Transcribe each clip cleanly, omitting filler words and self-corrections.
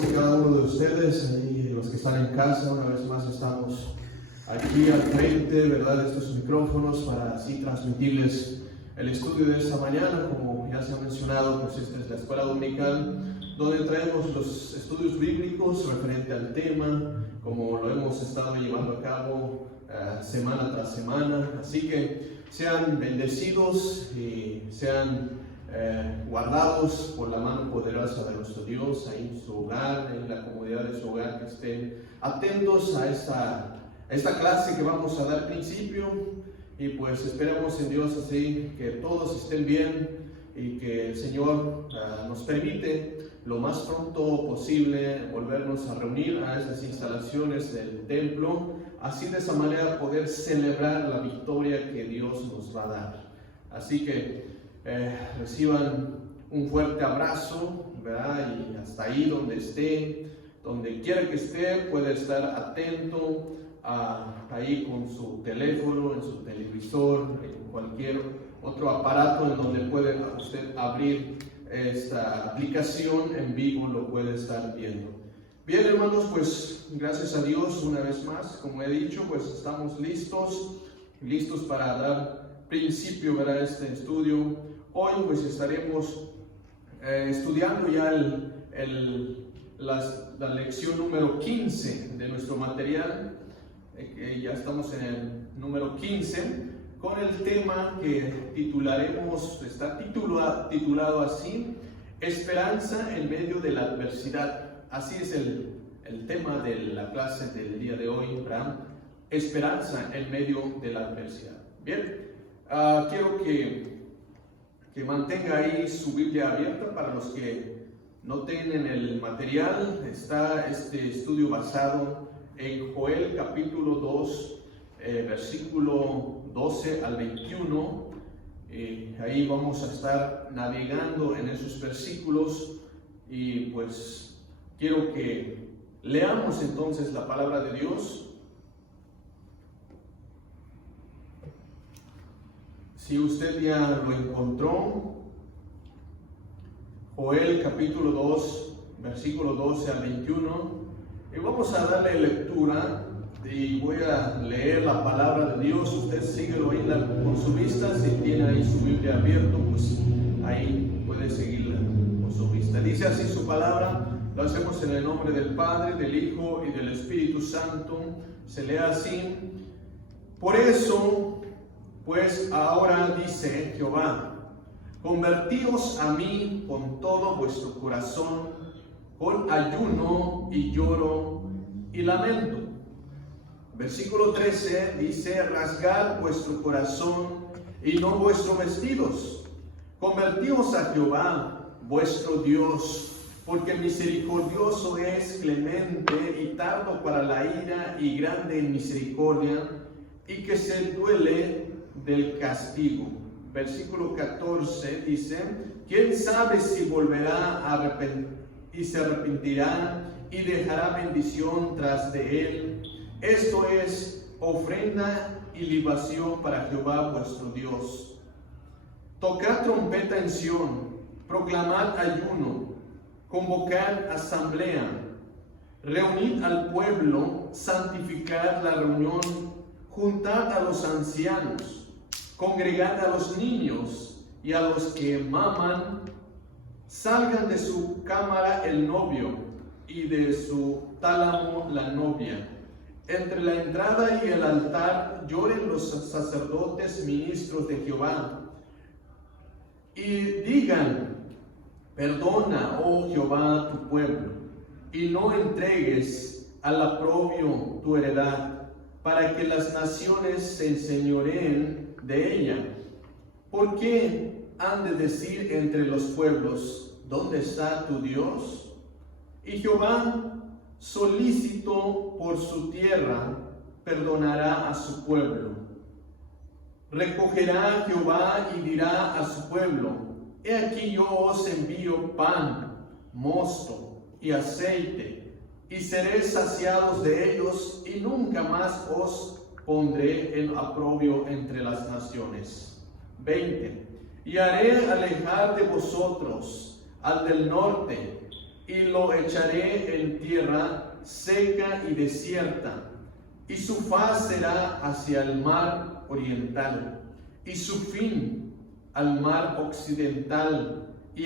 todos y cada uno de ustedes y los que están en casa. Una vez más estamos aquí al frente, ¿verdad?, de estos micrófonos para así transmitirles el estudio de esta mañana. Como ya se ha mencionado, pues esta es la escuela dominical donde traemos los estudios bíblicos referente al tema, como lo hemos estado llevando a cabo semana tras semana. Así que sean bendecidos y sean guardados por la mano poderosa de nuestro Dios ahí en su hogar, en la comodidad de su hogar, que estén atentos a esta clase que vamos a dar principio, y pues esperamos en Dios así que todos estén bien y que el Señor nos permite lo más pronto posible volvernos a reunir a esas instalaciones del templo, así de esa manera poder celebrar la victoria que Dios nos va a dar. Así que reciban un fuerte abrazo, ¿verdad? Y hasta ahí donde esté, donde quiera que esté, puede estar atento ahí con su teléfono, en su televisor, en cualquier otro aparato en donde puede usted abrir esta aplicación en vivo, lo puede estar viendo. Bien, hermanos, pues gracias a Dios una vez más, como he dicho, pues estamos listos para dar principio, ¿verdad?, a este estudio. Hoy pues estaremos estudiando ya la lección número 15 de nuestro material. Ya estamos en el número 15 con el tema que está titulado así: Esperanza en medio de la adversidad. Así es el tema de la clase del día de hoy, ¿verdad? Esperanza en medio de la adversidad. Bien, quiero que mantenga ahí su Biblia abierta. Para los que no tienen el material, está este estudio basado en Joel capítulo 2, versículo 12 al 21. Ahí vamos a estar navegando en esos versículos, y pues quiero que leamos entonces la palabra de Dios. Si usted ya lo encontró, Joel capítulo 2, versículo 12 al 21, y vamos a darle lectura, y voy a leer la palabra de Dios. Usted síguelo ahí con su vista. Si tiene ahí su Biblia abierta, pues ahí puede seguirla con su vista. Dice así su palabra. Lo hacemos en el nombre del Padre, del Hijo y del Espíritu Santo. Se lee así: Por eso, pues ahora dice Jehová, convertíos a mí con todo vuestro corazón, con ayuno y lloro y lamento. Versículo 13 dice: rasgad vuestro corazón y no vuestros vestidos. Convertíos a Jehová, vuestro Dios, porque misericordioso es, clemente y tardo para la ira y grande en misericordia, y que se duele del castigo. Versículo 14 dice: ¿quién sabe si volverá y se arrepentirá y dejará bendición tras de él? Esto es ofrenda y libación para Jehová vuestro Dios. Tocad trompeta en Sión, proclamad ayuno, convocad asamblea, reunid al pueblo, santificad la reunión, juntad a los ancianos, congregad a los niños y a los que maman. Salgan de su cámara el novio y de su tálamo la novia. Entre la entrada y el altar lloren los sacerdotes ministros de Jehová, y digan: perdona, oh Jehová, tu pueblo, y no entregues al oprobio tu heredad, para que las naciones se enseñoreen de ella. ¿Por qué han de decir entre los pueblos: ¿dónde está tu Dios? Y Jehová, solícito por su tierra, perdonará a su pueblo. Recogerá Jehová y dirá a su pueblo: he aquí yo os envío pan, mosto y aceite, y seréis saciados de ellos, y nunca más os pondré en oprobio entre las naciones. 20. Y haré alejar de vosotros al del norte, y lo echaré en tierra seca y desierta, y su faz será hacia el mar oriental, y su fin al mar occidental, y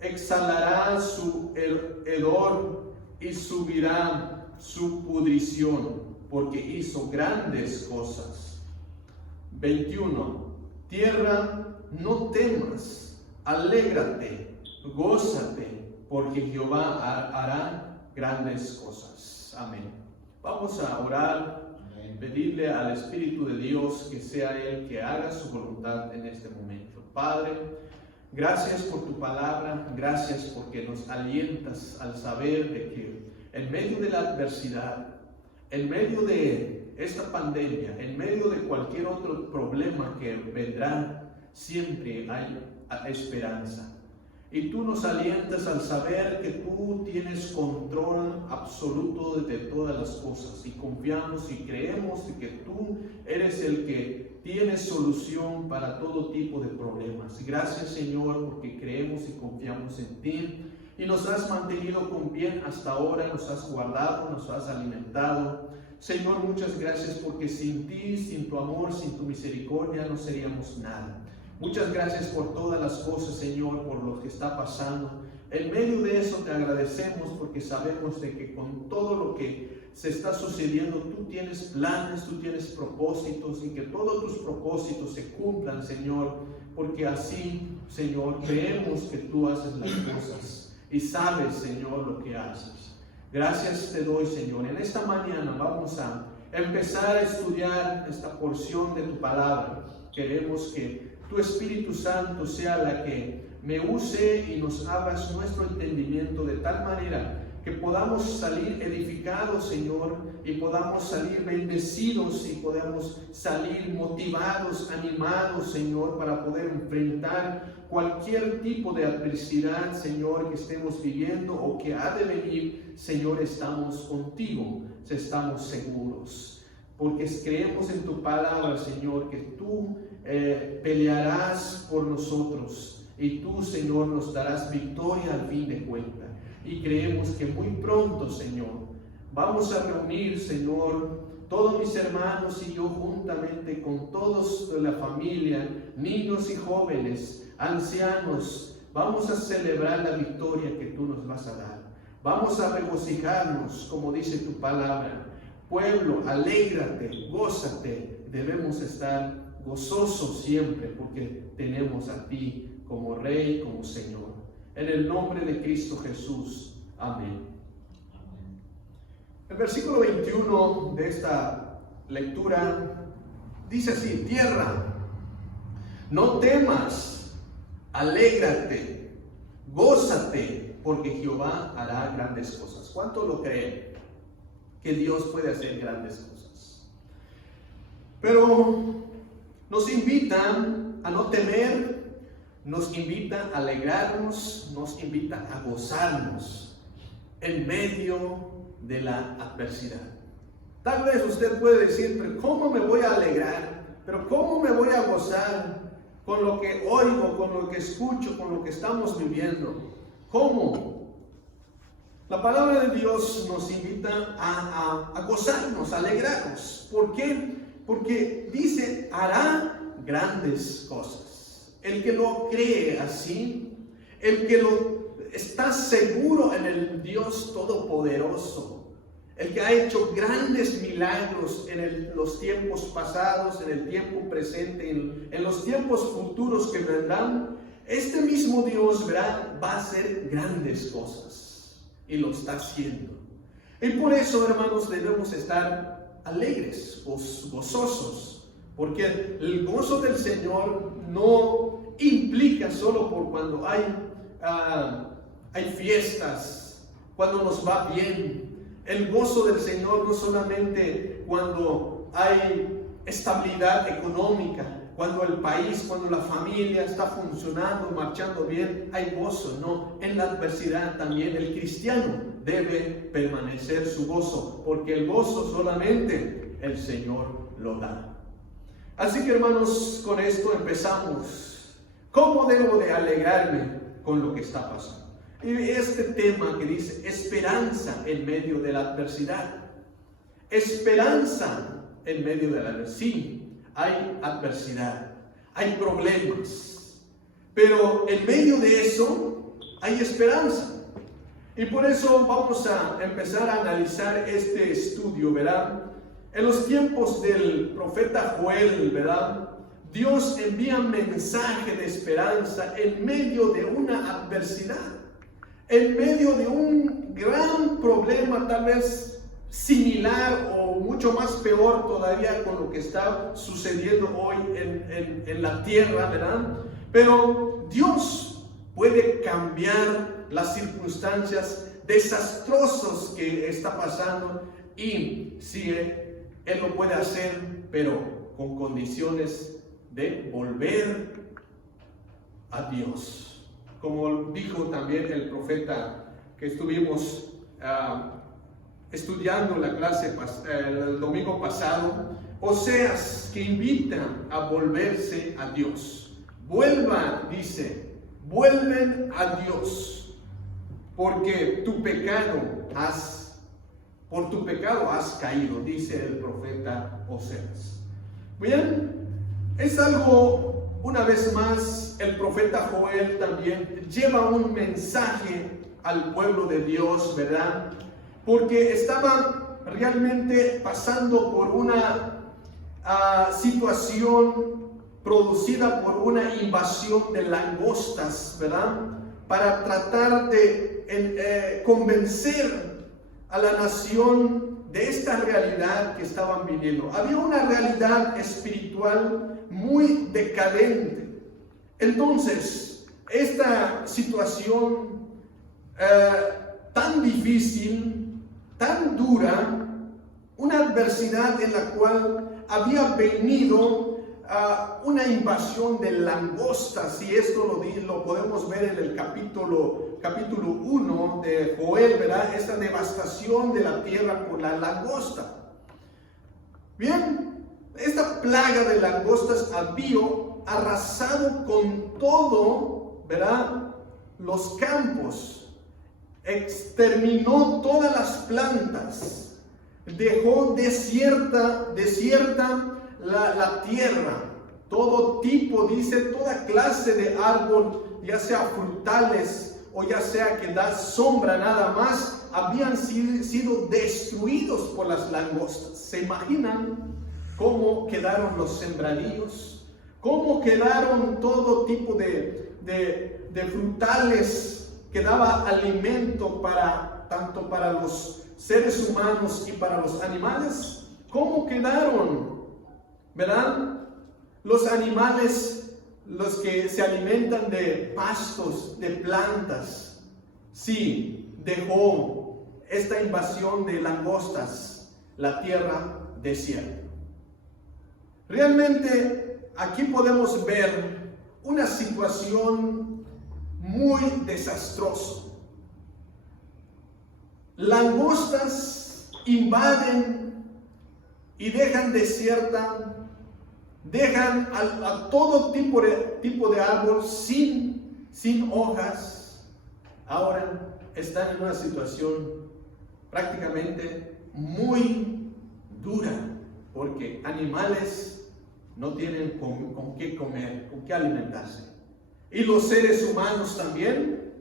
exhalará su hedor, y subirá su pudrición, porque hizo grandes cosas. 21. Tierra, no temas, alégrate, gózate, porque Jehová hará grandes cosas. Amén. Vamos a orar, pedirle al Espíritu de Dios que sea Él que haga su voluntad en este momento. Padre, gracias por tu palabra, gracias porque nos alientas al saber de que en medio de la adversidad, en medio de esta pandemia, en medio de cualquier otro problema que vendrá, siempre hay esperanza. Y tú nos alientas al saber que tú tienes control absoluto de todas las cosas, y confiamos y creemos que tú eres el que tiene solución para todo tipo de problemas. Gracias, Señor, porque creemos y confiamos en ti, y nos has mantenido con bien hasta ahora, nos has guardado, nos has alimentado. Señor, muchas gracias, porque sin ti, sin tu amor, sin tu misericordia no seríamos nada. Muchas gracias por todas las cosas, Señor, por lo que está pasando. En medio de eso te agradecemos, porque sabemos de que con todo lo que se está sucediendo, tú tienes planes, tú tienes propósitos, y que todos tus propósitos se cumplan, Señor, porque así, Señor, creemos que tú haces las cosas y sabes, Señor, lo que haces. Gracias te doy, Señor. En esta mañana vamos a empezar a estudiar esta porción de tu palabra. Queremos que tu Espíritu Santo sea la que me use y nos abras nuestro entendimiento de tal manera que podamos salir edificados, Señor, y podamos salir bendecidos, y podamos salir motivados, animados, Señor, para poder enfrentar cualquier tipo de adversidad, Señor, que estemos viviendo o que ha de venir. Señor, estamos contigo, estamos seguros, porque creemos en tu palabra, Señor, que tú pelearás por nosotros, y tú, Señor, nos darás victoria al fin de cuentas. Y creemos que muy pronto, Señor, vamos a reunir, Señor, todos mis hermanos y yo, juntamente con todos de la familia, niños y jóvenes, ancianos. Vamos a celebrar la victoria que tú nos vas a dar. Vamos a regocijarnos, como dice tu palabra. Pueblo, alégrate, gózate. Debemos estar gozosos siempre, porque tenemos a ti como Rey, como Señor. En el nombre de Cristo Jesús. Amén. El versículo 21 de esta lectura dice así: tierra, no temas, alégrate, gózate, porque Jehová hará grandes cosas. ¿Cuántos lo creen? Que Dios puede hacer grandes cosas. Pero nos invitan a no temer, nos invita a alegrarnos, nos invita a gozarnos en medio de la adversidad. Tal vez usted puede decir: pero ¿cómo me voy a alegrar? ¿Pero cómo me voy a gozar con lo que oigo, con lo que escucho, con lo que estamos viviendo? ¿Cómo? La palabra de Dios nos invita a gozarnos, a alegrarnos. ¿Por qué? Porque dice: hará grandes cosas. El que lo cree así, el que lo está seguro en el Dios Todopoderoso, el que ha hecho grandes milagros en los tiempos pasados, en el tiempo presente, en los tiempos futuros que vendrán, este mismo Dios va a hacer grandes cosas, y lo está haciendo. Y por eso, hermanos, debemos estar alegres, gozosos, porque el gozo del Señor no implica solo por cuando hay fiestas, cuando nos va bien. El gozo del Señor no solamente cuando hay estabilidad económica, cuando el país, cuando la familia está funcionando, marchando bien, hay gozo. No, en la adversidad también el cristiano debe permanecer su gozo, porque el gozo solamente el Señor lo da. Así que, hermanos, con esto empezamos. ¿Cómo debo de alegrarme con lo que está pasando? Y este tema que dice esperanza en medio de la adversidad. Esperanza en medio de la adversidad. Sí, hay adversidad, hay problemas, pero en medio de eso hay esperanza. Y por eso vamos a empezar a analizar este estudio, ¿verdad? En los tiempos del profeta Joel, ¿verdad? Dios envía mensaje de esperanza en medio de una adversidad, en medio de un gran problema, tal vez similar o mucho más peor todavía con lo que está sucediendo hoy en la tierra, ¿verdad? Pero Dios puede cambiar las circunstancias desastrosas que está pasando, y sí, Él lo puede hacer, pero con condiciones de volver a Dios. Como dijo también el profeta que estuvimos estudiando la clase el domingo pasado, Oseas, que invita a volverse a Dios. Vuelvan, dice, vuelven a Dios, porque por tu pecado has caído, dice el profeta Oseas. Bien, es algo, una vez más, el profeta Joel también lleva un mensaje al pueblo de Dios, ¿verdad? Porque estaban realmente pasando por una situación producida por una invasión de langostas, ¿verdad? Para tratar de convencer a la nación de esta realidad que estaban viviendo. Había una realidad espiritual muy decadente. Entonces, esta situación tan difícil, tan dura, una adversidad en la cual había venido una invasión de langostas, y esto lo podemos ver en el capítulo 1 de Joel, ¿verdad? Esta devastación de la tierra por la langosta. Bien, esta plaga de langostas había arrasado con todo, ¿verdad? Los campos, exterminó todas las plantas, dejó desierta la tierra, todo tipo, dice, toda clase de árbol, ya sea frutales o ya sea que da sombra nada más, habían sido destruidos por las langostas. ¿Se imaginan cómo quedaron los sembradíos? ¿Cómo quedaron todo tipo de frutales que daba alimento tanto para los seres humanos y para los animales? ¿Cómo quedaron? ¿Verdad? Los animales, los que se alimentan de pastos, de plantas. Sí, dejó esta invasión de langostas la tierra desierta. Realmente aquí podemos ver una situación muy desastrosa. Langostas invaden y dejan desierta, dejan a todo tipo de árbol sin hojas. Ahora están en una situación prácticamente muy dura, porque animales no tienen con qué comer, con qué alimentarse. Y los seres humanos también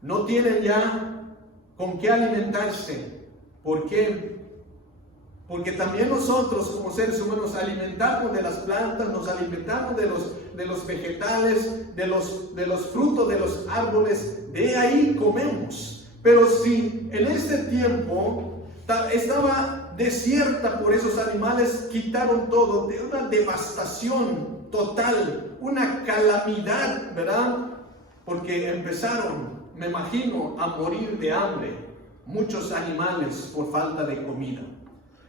no tienen ya con qué alimentarse. ¿Por qué? Porque también nosotros como seres humanos alimentamos de las plantas, nos alimentamos de los vegetales, de los frutos de los árboles, de ahí comemos. Pero si en este tiempo estaba desierta por esos animales, quitaron todo, de una devastación total, una calamidad, ¿verdad? Porque empezaron, me imagino, a morir de hambre muchos animales por falta de comida.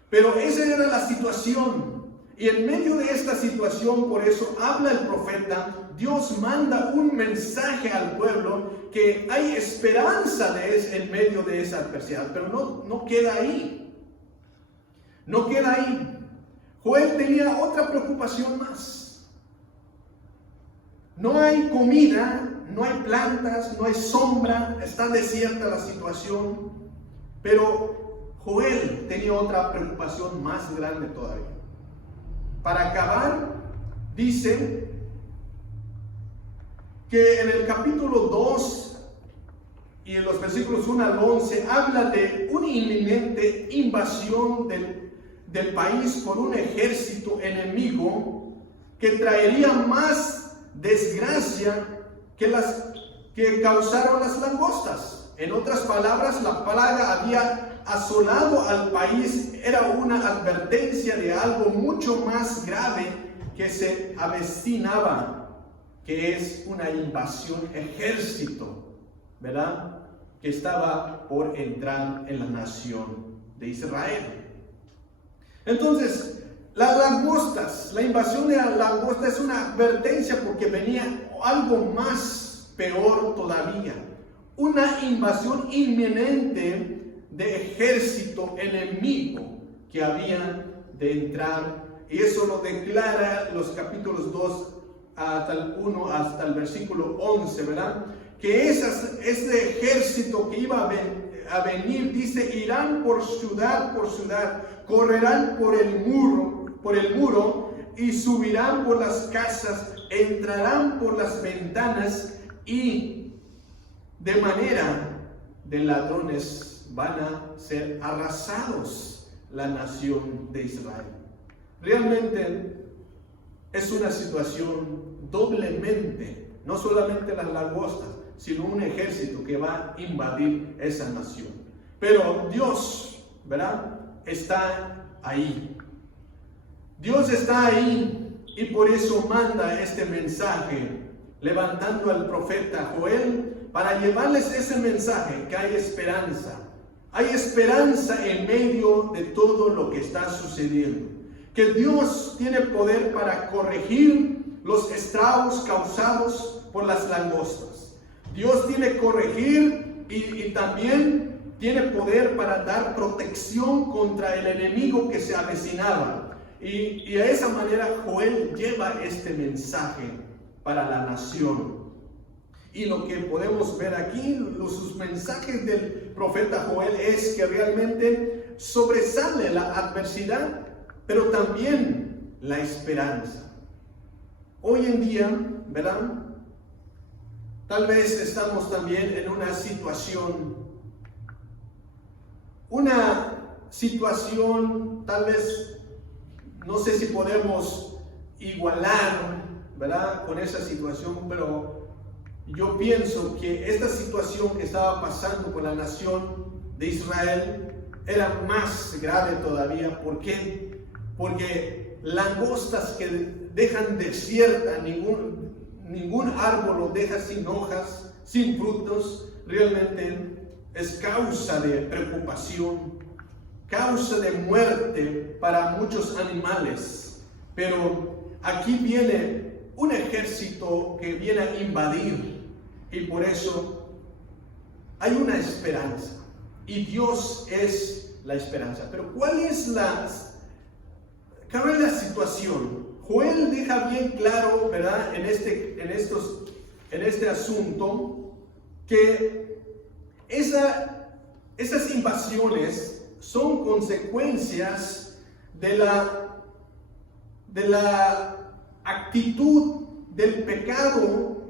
Pero esa era la situación, y en medio de esta situación, por eso habla el profeta. Dios manda un mensaje al pueblo que hay esperanza en medio de esa adversidad, pero no queda ahí. No queda ahí. Joel tenía otra preocupación más. No hay comida no hay plantas, no hay sombra, está desierta la situación. Pero Joel tenía otra preocupación más grande todavía. Para acabar, dice que en el capítulo 2 y en los versículos 1 al 11 habla de una inminente invasión del país por un ejército enemigo que traería más desgracia que causaron las langostas. En otras palabras, la plaga había asolado al país, era una advertencia de algo mucho más grave que se avecinaba, que es una invasión, ejército, ¿verdad?, que estaba por entrar en la nación de Israel. Entonces, las langostas, la invasión de la langosta es una advertencia porque venía algo más peor todavía. Una invasión inminente de ejército enemigo que había de entrar. Y eso lo declara los capítulos 2 hasta el 1 hasta el versículo 11, ¿verdad? Que ese ejército que iba a venir, dice, irán por ciudad, correrán por el muro y subirán por las casas, entrarán por las ventanas y de manera de ladrones van a ser arrasados la nación de Israel. Realmente es una situación doblemente, no solamente las langostas, sino un ejército que va a invadir esa nación. Pero Dios, ¿verdad?, está ahí. Dios está ahí y por eso manda este mensaje, levantando al profeta Joel para llevarles ese mensaje, que hay esperanza. Hay esperanza en medio de todo lo que está sucediendo. Que Dios tiene poder para corregir los estragos causados por las langostas. Dios tiene que corregir y también tiene poder para dar protección contra el enemigo que se avecinaba. Y de esa manera Joel lleva este mensaje para la nación. Y lo que podemos ver aquí, sus mensajes del profeta Joel, es que realmente sobresale la adversidad, pero también la esperanza. Hoy en día, ¿verdad?, tal vez estamos también en una situación tal vez, no sé si podemos igualar, ¿verdad?, con esa situación, pero yo pienso que esta situación que estaba pasando con la nación de Israel era más grave todavía. ¿Por qué? Porque langostas que dejan desierta, ningún árbol lo deja sin hojas, sin frutos, realmente es causa de preocupación, causa de muerte para muchos animales. Pero aquí viene un ejército que viene a invadir y por eso hay una esperanza y Dios es la esperanza. Pero ¿cuál es la situación? Joel deja bien claro, ¿verdad?, en este asunto, que esas invasiones son consecuencias de la actitud del pecado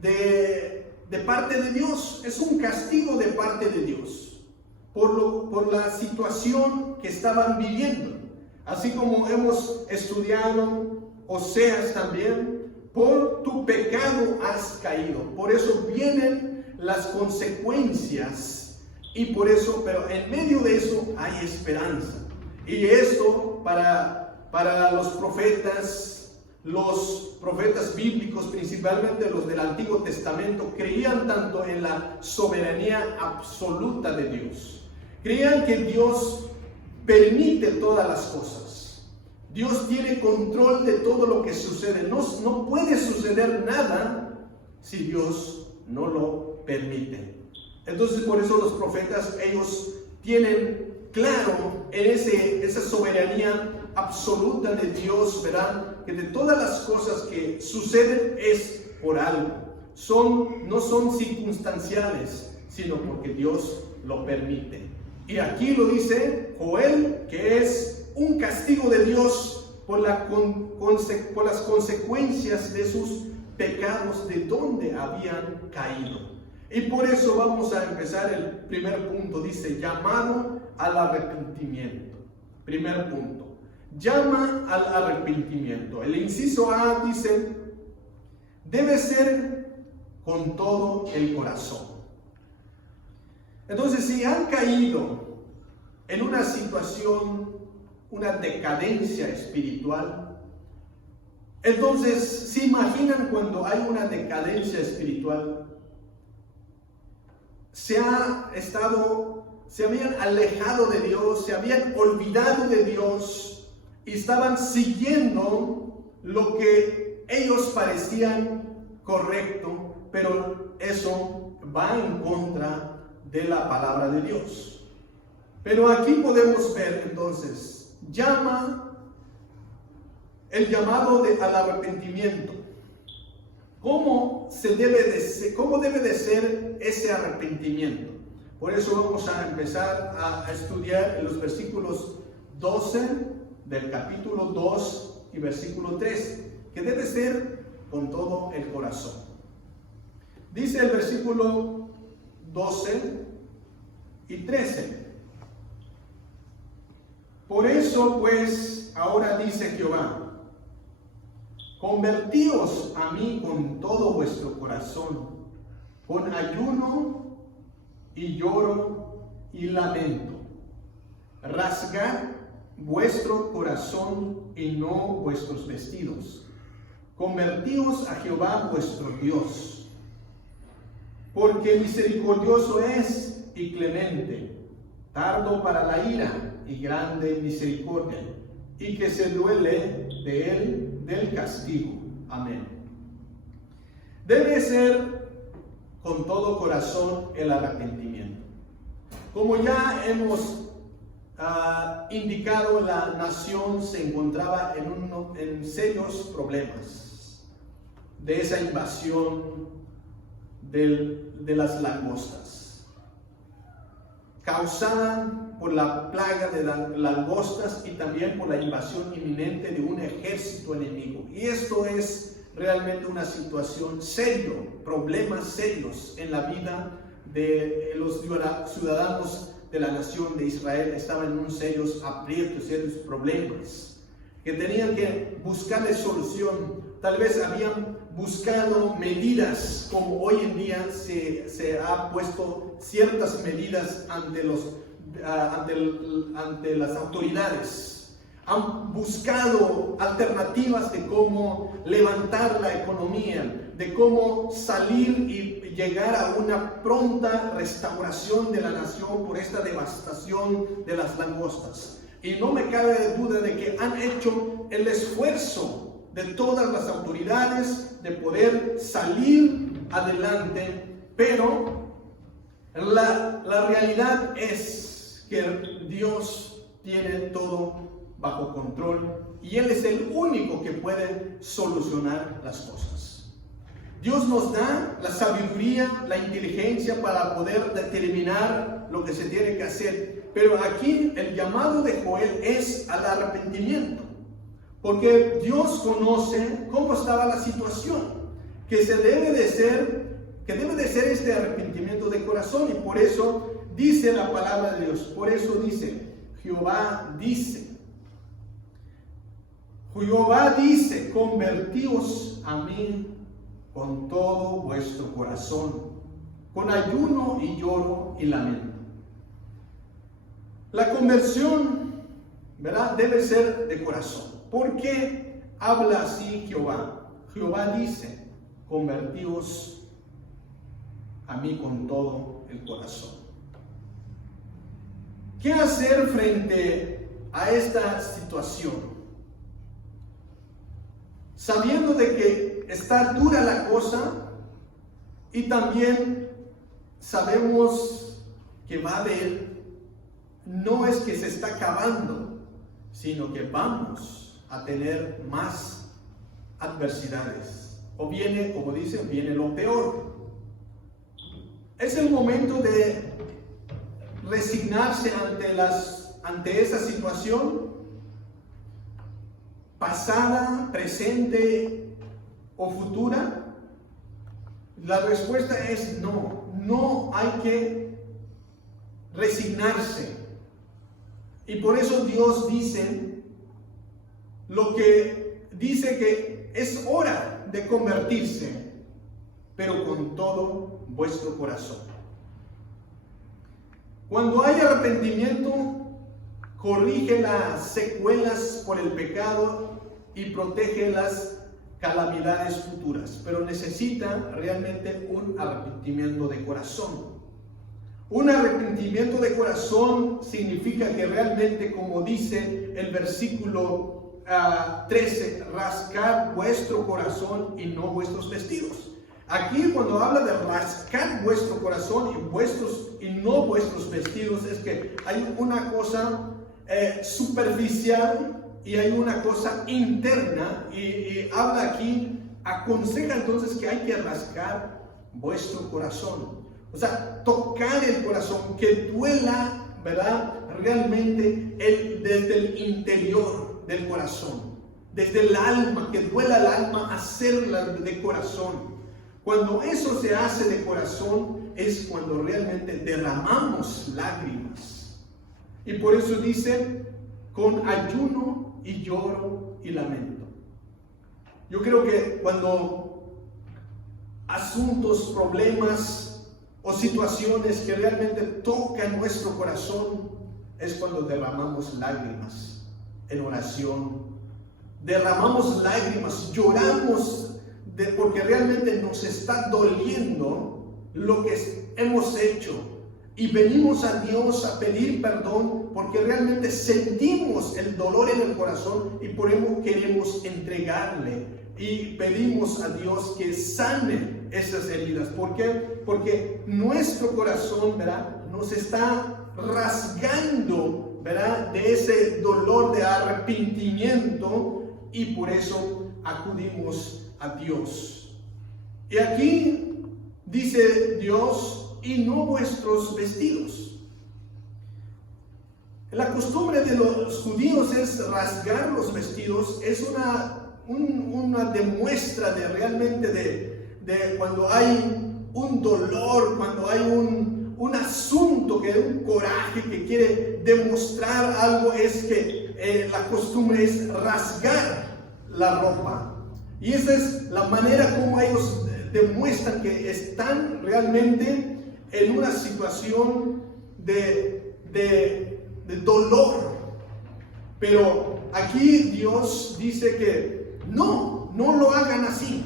de parte de Dios. Es un castigo de parte de Dios por la situación que estaban viviendo. Así como hemos estudiado Oseas también, por tu pecado has caído. Por eso vienen las consecuencias y por eso, pero en medio de eso hay esperanza. Y esto para los profetas bíblicos, principalmente los del Antiguo Testamento, creían tanto en la soberanía absoluta de Dios. Creían que Dios permite todas las cosas. Dios tiene control de todo lo que sucede. No puede suceder nada si Dios no lo permite. Entonces, por eso los profetas, ellos tienen claro en esa soberanía absoluta de Dios, ¿verdad?, que de todas las cosas que suceden es por algo. no son circunstanciales, sino porque Dios lo permite. Y aquí lo dice Joel, que es un castigo de Dios por las consecuencias de sus pecados, de donde habían caído. Y por eso vamos a empezar el primer punto. Dice, llamado al arrepentimiento. Primer punto, llama al arrepentimiento. El inciso A dice, debe ser con todo el corazón. Entonces, si han caído en una situación, una decadencia espiritual, entonces, ¿se imaginan cuando hay una decadencia espiritual? Se habían alejado de Dios, se habían olvidado de Dios y estaban siguiendo lo que ellos parecían correcto, pero eso va en contra de la palabra de Dios. Pero aquí podemos ver entonces, el llamado al arrepentimiento. ¿Cómo debe de ser ese arrepentimiento? Por eso vamos a empezar a estudiar en los versículos 12 del capítulo 2 y versículo 3, que debe ser con todo el corazón. Dice el versículo 12 y 13. Por eso pues, ahora dice Jehová, convertíos a mí con todo vuestro corazón, con ayuno y lloro y lamento. Rasgad vuestro corazón y no vuestros vestidos. Convertíos a Jehová vuestro Dios, porque misericordioso es y clemente, tardo para la ira y grande misericordia, y que se duele de él del castigo. Amén. Debe ser con todo corazón el arrepentimiento. Como ya hemos indicado, la nación se encontraba en serios problemas de esa invasión de las langostas, causada por la plaga de langostas y también por la invasión inminente de un ejército enemigo. Y esto es realmente una situación seria, problemas serios en la vida de los ciudadanos de la nación de Israel. Estaban en unos serios aprietos, serios problemas, que tenían que buscarle solución. Tal vez habían buscado medidas, como hoy en día se ha puesto ciertas medidas ante las autoridades. Han buscado alternativas de cómo levantar la economía, de cómo salir y llegar a una pronta restauración de la nación por esta devastación de las langostas. Y no me cabe duda de que han hecho el esfuerzo de todas las autoridades de poder salir adelante, pero la realidad es que Dios tiene todo bajo control y Él es el único que puede solucionar las cosas. Dios nos da la sabiduría, la inteligencia para poder determinar lo que se tiene que hacer, pero aquí el llamado de Joel es al arrepentimiento, porque Dios conoce cómo estaba la situación, que debe de ser este arrepentimiento de corazón. Y por eso dice la palabra de Dios, por eso dice, Jehová dice, convertíos a mí con todo vuestro corazón, con ayuno y lloro y lamento. La conversión, ¿verdad?, debe ser de corazón. ¿Por qué habla así Jehová? Jehová dice, convertíos a mí con todo el corazón. ¿Qué hacer frente a esta situación? Sabiendo de que está dura la cosa y también sabemos que va a haber, no es que se está acabando, sino que vamos a tener más adversidades, o viene, como dicen, viene lo peor. Es el momento de resignarse ante esa situación, pasada, presente o futura. La respuesta es no. No hay que resignarse. Y por eso Dios dice que es hora de convertirse, pero con todo vuestro corazón. Cuando hay arrepentimiento, corrige las secuelas por el pecado y protege las calamidades futuras, pero necesita realmente un arrepentimiento de corazón. Un arrepentimiento de corazón significa que realmente, como dice el versículo 13, rascar vuestro corazón y no vuestros vestidos. Aquí cuando habla de rascar vuestro corazón y no vuestros vestidos, es que hay una cosa superficial y hay una cosa interna, y habla aquí, aconseja entonces que hay que rascar vuestro corazón. O sea, tocar el corazón, que duela, ¿verdad? Realmente desde el interior del corazón, desde el alma, que duela el alma, hacerla de corazón. Cuando eso se hace de corazón es cuando realmente derramamos lágrimas. Y por eso dice, con ayuno y lloro y lamento. Yo creo que cuando asuntos, problemas o situaciones que realmente tocan nuestro corazón, es cuando derramamos lágrimas en oración. Derramamos lágrimas, lloramos porque realmente nos está doliendo lo que hemos hecho. Y venimos a Dios a pedir perdón porque realmente sentimos el dolor en el corazón y por eso queremos entregarle. Y pedimos a Dios que sane esas heridas. ¿Por qué? Porque nuestro corazón, ¿verdad?, nos está rasgando, ¿verdad?, de ese dolor de arrepentimiento, y por eso acudimos a Dios. Y aquí dice Dios, y no vuestros vestidos. La costumbre de los judíos es rasgar los vestidos. Es una demuestra de realmente de cuando hay un dolor, cuando hay un asunto, que un coraje que quiere demostrar algo, es que la costumbre es rasgar la ropa. Y esa es la manera como ellos demuestran que están realmente en una situación de dolor. Pero aquí Dios dice que no lo hagan así.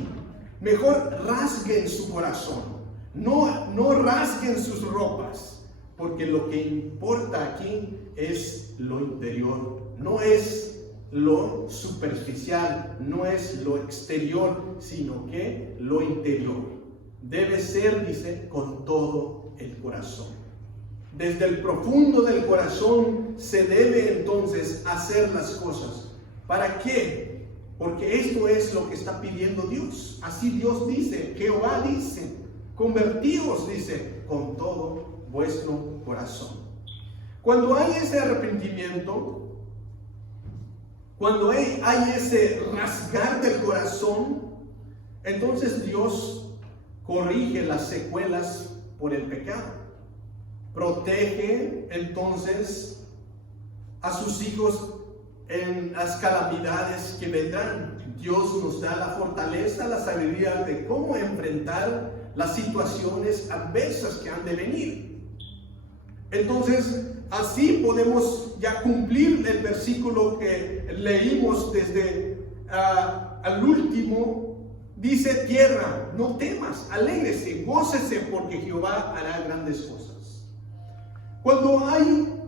Mejor rasguen su corazón. No rasguen sus ropas. Porque lo que importa aquí es lo interior. No es lo superficial, no es lo exterior, sino que lo interior. Debe ser, dice, con todo el corazón. Desde el profundo del corazón se debe entonces hacer las cosas. ¿Para qué? Porque esto es lo que está pidiendo Dios. Así Dios dice, Jehová dice, convertíos, dice, con todo vuestro corazón. Cuando hay ese arrepentimiento, cuando hay ese rasgar del corazón, entonces Dios corrige las secuelas por el pecado. Protege entonces a sus hijos en las calamidades que vendrán. Dios nos da la fortaleza, la sabiduría de cómo enfrentar las situaciones adversas que han de venir. Entonces, así podemos ya cumplir el versículo que leímos desde al último. Dice: tierra, no temas, alégrese, gócese, porque Jehová hará grandes cosas. Cuando hay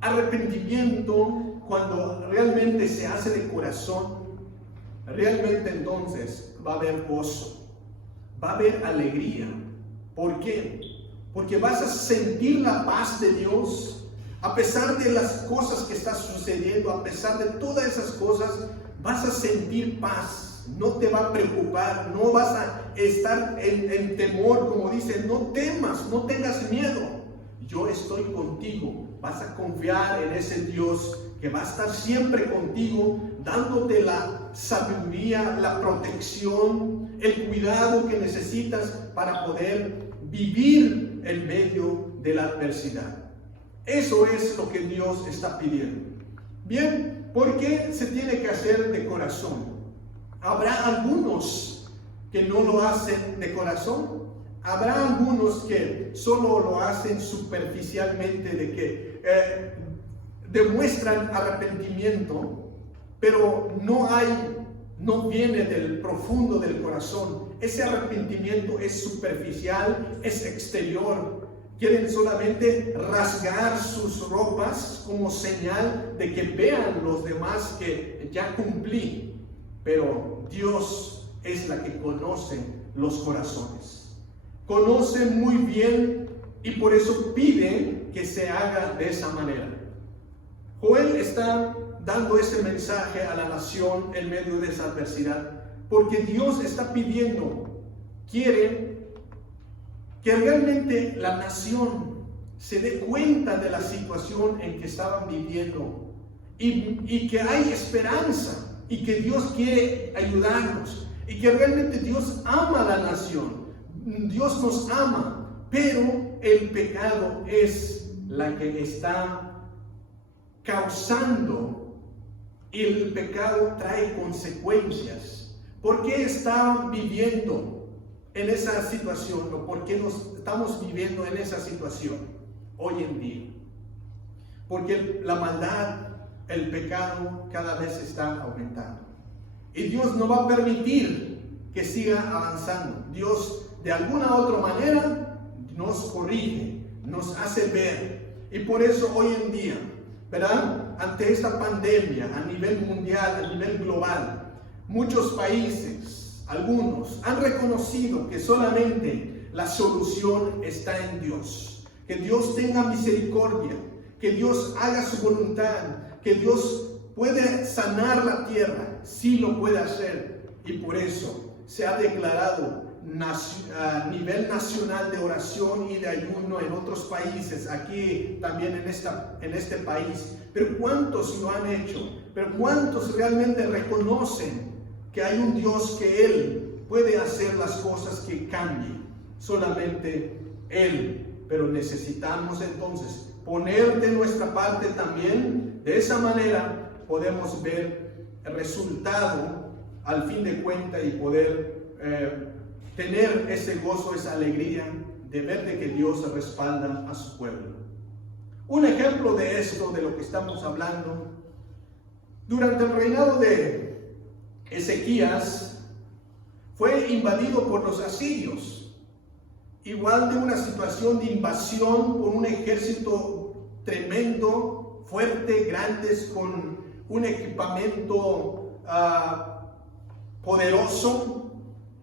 arrepentimiento, cuando realmente se hace de corazón, realmente entonces va a haber gozo, va a haber alegría. ¿Por qué? Porque vas a sentir la paz de Dios. A pesar de las cosas que están sucediendo, a pesar de todas esas cosas, vas a sentir paz. no te va a preocupar, no vas a estar en temor, como dice, no temas, no tengas miedo. Yo estoy contigo. Vas a confiar en ese Dios que va a estar siempre contigo, dándote la sabiduría, la protección, el cuidado que necesitas para poder vivir en medio de la adversidad. Eso es lo que Dios está pidiendo. Bien, ¿por qué se tiene que hacer de corazón? Habrá algunos que no lo hacen de corazón. Habrá algunos que solo lo hacen superficialmente, de que demuestran arrepentimiento, pero no viene del profundo del corazón. Ese arrepentimiento es superficial, es exterior. Quieren solamente rasgar sus ropas como señal de que vean los demás que ya cumplí. Pero Dios es la que conoce los corazones. Conoce muy bien y por eso pide que se haga de esa manera. Joel está dando ese mensaje a la nación en medio de esa adversidad, porque Dios está pidiendo, quiere que realmente la nación se dé cuenta de la situación en que estaban viviendo y que hay esperanza y que Dios quiere ayudarnos y que realmente Dios ama a la nación. Dios nos ama, pero el pecado es la que está causando, y el pecado trae consecuencias. ¿Por qué están viviendo en esa situación? ¿O por qué estamos viviendo en esa situación hoy en día? Porque la maldad, el pecado cada vez está aumentando. Y Dios no va a permitir que siga avanzando. Dios de alguna otra manera nos corrige, nos hace ver. Y por eso hoy en día, ¿verdad? Ante esta pandemia a nivel mundial, a nivel global, muchos países, algunos, han reconocido que solamente la solución está en Dios. Que Dios tenga misericordia, que Dios haga su voluntad, que Dios puede sanar la tierra, sí lo puede hacer. Y por eso se ha declarado a nivel nacional de oración y de ayuno en otros países, aquí también en este país. Pero ¿cuántos lo han hecho? Pero ¿cuántos realmente reconocen que hay un Dios, que Él puede hacer las cosas que cambien? Solamente Él. Pero necesitamos entonces poner de nuestra parte también. De esa manera podemos ver el resultado al fin de cuentas y poder tener ese gozo, esa alegría de ver de que Dios respalda a su pueblo. Un ejemplo de esto, de lo que estamos hablando, durante el reinado de Ezequías, fue invadido por los asirios. Igual de una situación de invasión por un ejército tremendo, fuerte, grandes, con un equipamiento poderoso.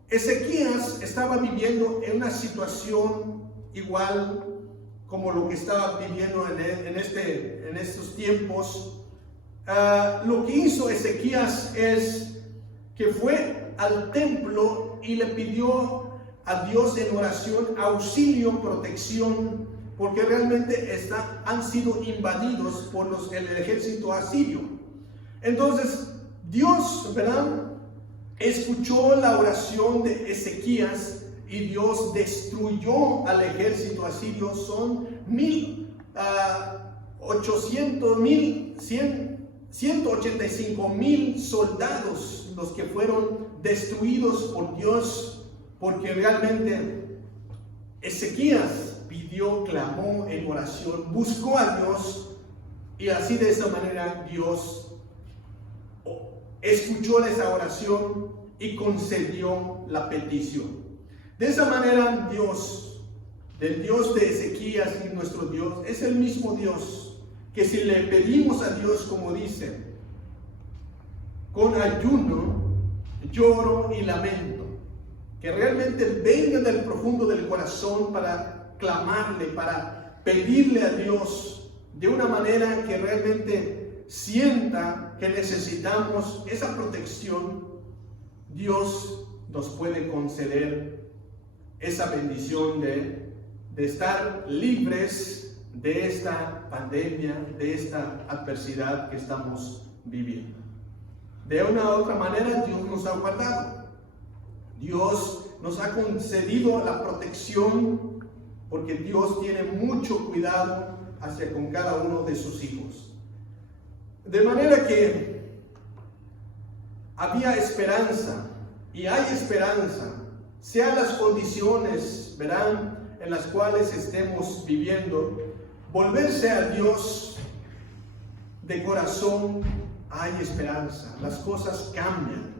Ezequías estaba viviendo en una situación igual como lo que estaba viviendo en estos tiempos. Lo que hizo Ezequías es que fue al templo y le pidió a Dios en oración auxilio, protección, porque realmente han sido invadidos por el ejército asirio. Entonces Dios, ¿verdad?, escuchó la oración de Ezequías y Dios destruyó al ejército asirio. Son 185,000 soldados los que fueron destruidos por Dios, porque realmente Ezequías pidió, clamó en oración, buscó a Dios, y así de esa manera Dios escuchó esa oración y concedió la petición. De esa manera Dios, el Dios de Ezequías y nuestro Dios, es el mismo Dios que si le pedimos a Dios, como dice, con ayuno, lloro y lamento, que realmente venga del profundo del corazón para clamarle, para pedirle a Dios de una manera que realmente sienta que necesitamos esa protección, Dios nos puede conceder esa bendición de estar libres de esta pandemia, de esta adversidad que estamos viviendo. De una u otra manera, Dios nos ha guardado. Dios nos ha concedido la protección porque Dios tiene mucho cuidado hacia con cada uno de sus hijos. De manera que había esperanza y hay esperanza, sean las condiciones, verán, en las cuales estemos viviendo. Volverse a Dios de corazón, hay esperanza, las cosas cambian.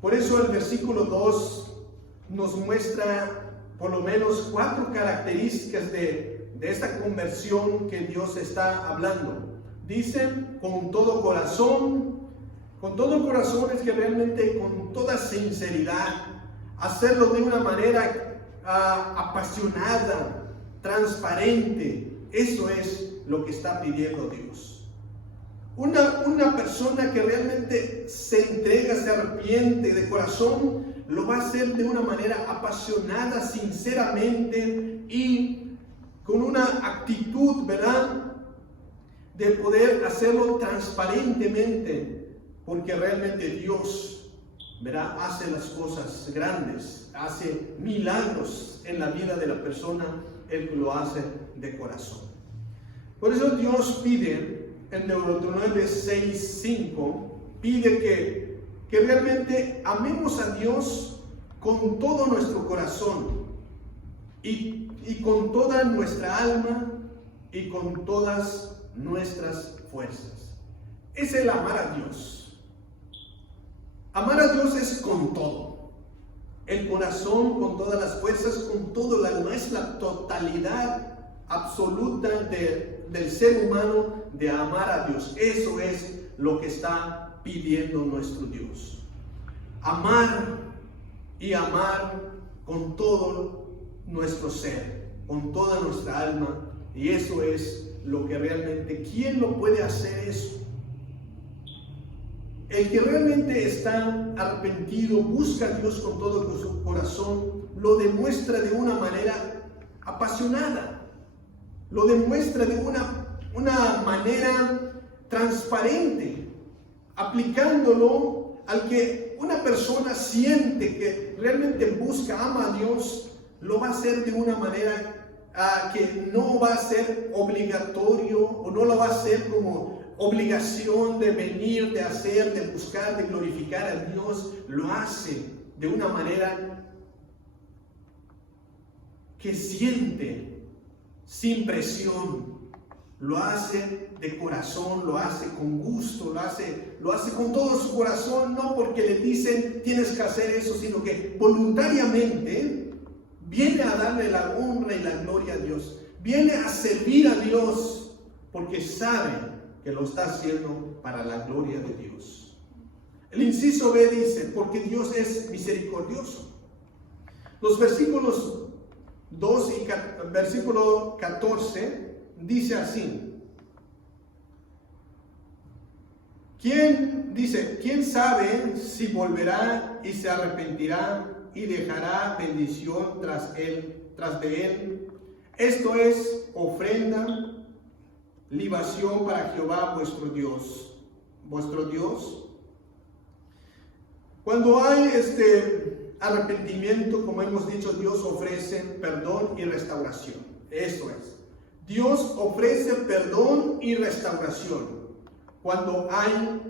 Por eso el versículo 2 nos muestra por lo menos 4 características de esta conversión que Dios está hablando. Dicen con todo corazón es que realmente con toda sinceridad, hacerlo de una manera apasionada, transparente. Eso es lo que está pidiendo Dios. Una persona que realmente se entrega, se arrepiente de corazón, lo va a hacer de una manera apasionada, sinceramente y con una actitud, ¿verdad?, de poder hacerlo transparentemente, porque realmente Dios, ¿verdad?, hace las cosas grandes, hace milagros en la vida de la persona, Él lo hace de corazón. Por eso Dios pide en Deuteronomio 6:5, pide que realmente amemos a Dios con todo nuestro corazón y con toda nuestra alma y con todas nuestras fuerzas. Es el amar a Dios. Amar a Dios es con todo. El corazón, con todas las fuerzas, con todo el alma. Es la totalidad absoluta del ser humano de amar a Dios. Eso es lo que está pidiendo nuestro Dios. Amar y amar con todo nuestro ser, con toda nuestra alma. Y eso es lo que realmente, ¿quién lo puede hacer eso? El que realmente está arrepentido, busca a Dios con todo su corazón, lo demuestra de una manera apasionada, lo demuestra de una manera transparente, aplicándolo al que una persona siente que realmente busca, ama a Dios, lo va a hacer de una manera que no va a ser obligatorio o no lo va a hacer como obligación de venir, de hacer, de buscar, de glorificar a Dios. Lo hace de una manera que siente sin presión, lo hace de corazón, lo hace con gusto, lo hace con todo su corazón, no porque le dicen tienes que hacer eso, sino que voluntariamente viene a darle la honra y la gloria a Dios, viene a servir a Dios porque sabe que lo está haciendo para la gloria de Dios. El inciso B dice, porque Dios es misericordioso. Los versículos 2 y versículo 14 dice así. ¿Quién sabe si volverá y se arrepentirá y dejará bendición tras de él? Esto es ofrenda, libación para Jehová vuestro Dios. Cuando hay arrepentimiento, como hemos dicho, Dios ofrece perdón y restauración. Eso es. Dios ofrece perdón y restauración cuando hay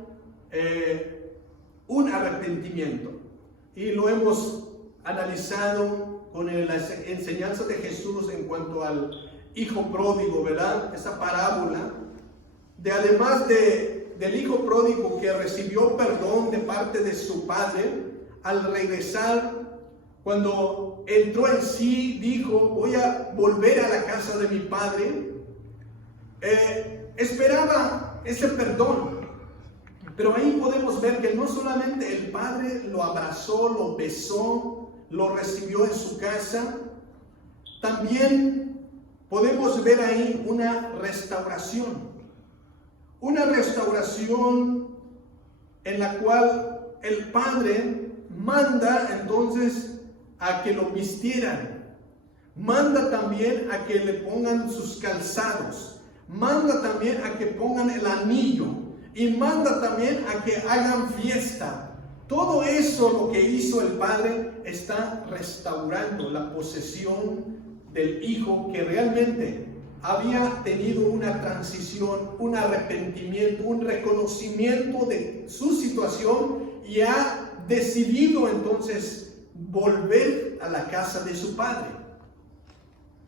un arrepentimiento. Y lo hemos analizado con la enseñanza de Jesús en cuanto al hijo pródigo, ¿verdad? Esa parábola de además del hijo pródigo que recibió perdón de parte de su padre, al regresar, cuando entró en sí, dijo, voy a volver a la casa de mi padre. Esperaba ese perdón, pero ahí podemos ver que no solamente el padre lo abrazó, lo besó, lo recibió en su casa, también podemos ver ahí una restauración en la cual el padre manda entonces a que lo vistieran. Manda también a que le pongan sus calzados. Manda también a que pongan el anillo. Y manda también a que hagan fiesta. Todo eso lo que hizo el Padre está restaurando la posesión del Hijo, que realmente había tenido una transición, un arrepentimiento, un reconocimiento de su situación y ha decidido entonces volver a la casa de su Padre.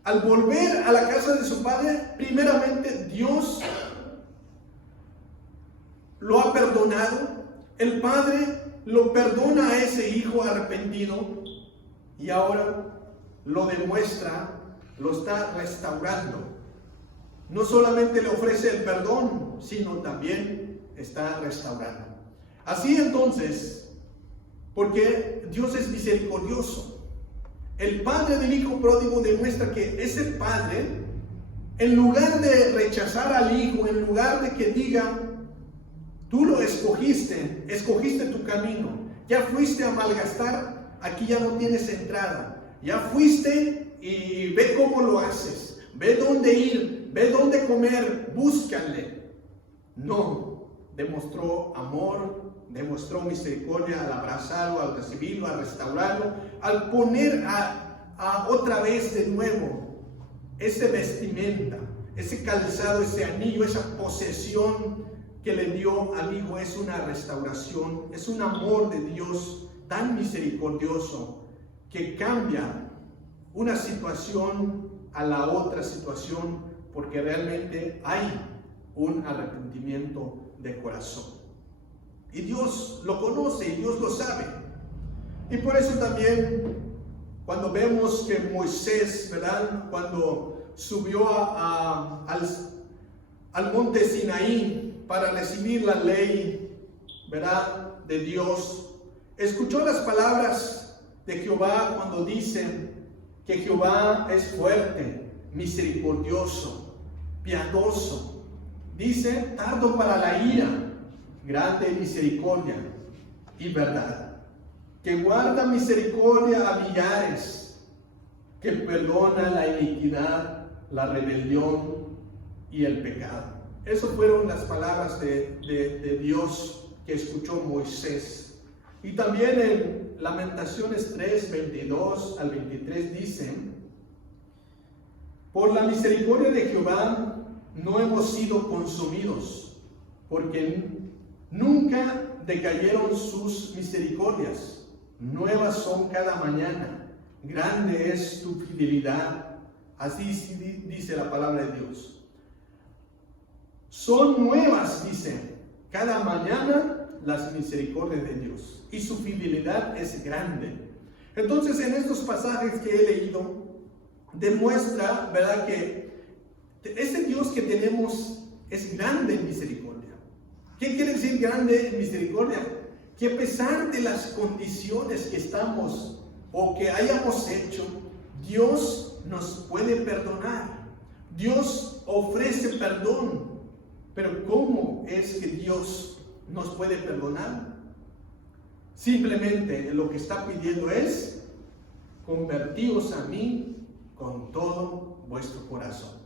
Al volver a la casa de su Padre, primeramente Dios lo ha perdonado. El Padre lo perdona a ese hijo arrepentido y ahora lo demuestra, lo está restaurando. No solamente le ofrece el perdón, sino también está restaurando. Así entonces, porque Dios es misericordioso, el padre del hijo pródigo demuestra que ese padre, en lugar de rechazar al hijo, en lugar de que diga, tú lo escogiste tu camino, ya fuiste a malgastar, aquí ya no tienes entrada, ya fuiste y ve cómo lo haces, ve dónde ir, ve dónde comer, búscale. No, demostró amor, demostró misericordia al abrazarlo, al recibirlo, al restaurarlo, al poner a otra vez de nuevo ese vestimenta, ese calzado, ese anillo, esa posesión que le dio al hijo. Es una restauración, es un amor de Dios tan misericordioso que cambia una situación a la otra situación, porque realmente hay un arrepentimiento de corazón. Y Dios lo conoce y Dios lo sabe. Y por eso también cuando vemos que Moisés, ¿verdad?, cuando subió al monte Sinaí para recibir la ley, ¿verdad?, de Dios, escuchó las palabras de Jehová cuando dicen que Jehová es fuerte, misericordioso, piadoso. Dice, tardo para la ira, grande en misericordia y verdad, que guarda misericordia a millares, que perdona la iniquidad, la rebelión y el pecado. Esas fueron las palabras de Dios que escuchó Moisés. Y también en Lamentaciones 3, 22 al 23 dicen, por la misericordia de Jehová no hemos sido consumidos, porque nunca decayeron sus misericordias. Nuevas son cada mañana, grande es tu fidelidad. Así dice la palabra de Dios. Son nuevas, dice, cada mañana las misericordias de Dios, y su fidelidad es grande. Entonces, en estos pasajes que he leído, demuestra, ¿verdad?, que ese Dios que tenemos es grande en misericordia. ¿Qué quiere decir grande en misericordia? Que a pesar de las condiciones que estamos o que hayamos hecho, Dios nos puede perdonar. Dios ofrece perdón. Pero ¿cómo es que Dios nos puede perdonar? Simplemente lo que está pidiendo es, convertíos a mí con todo vuestro corazón.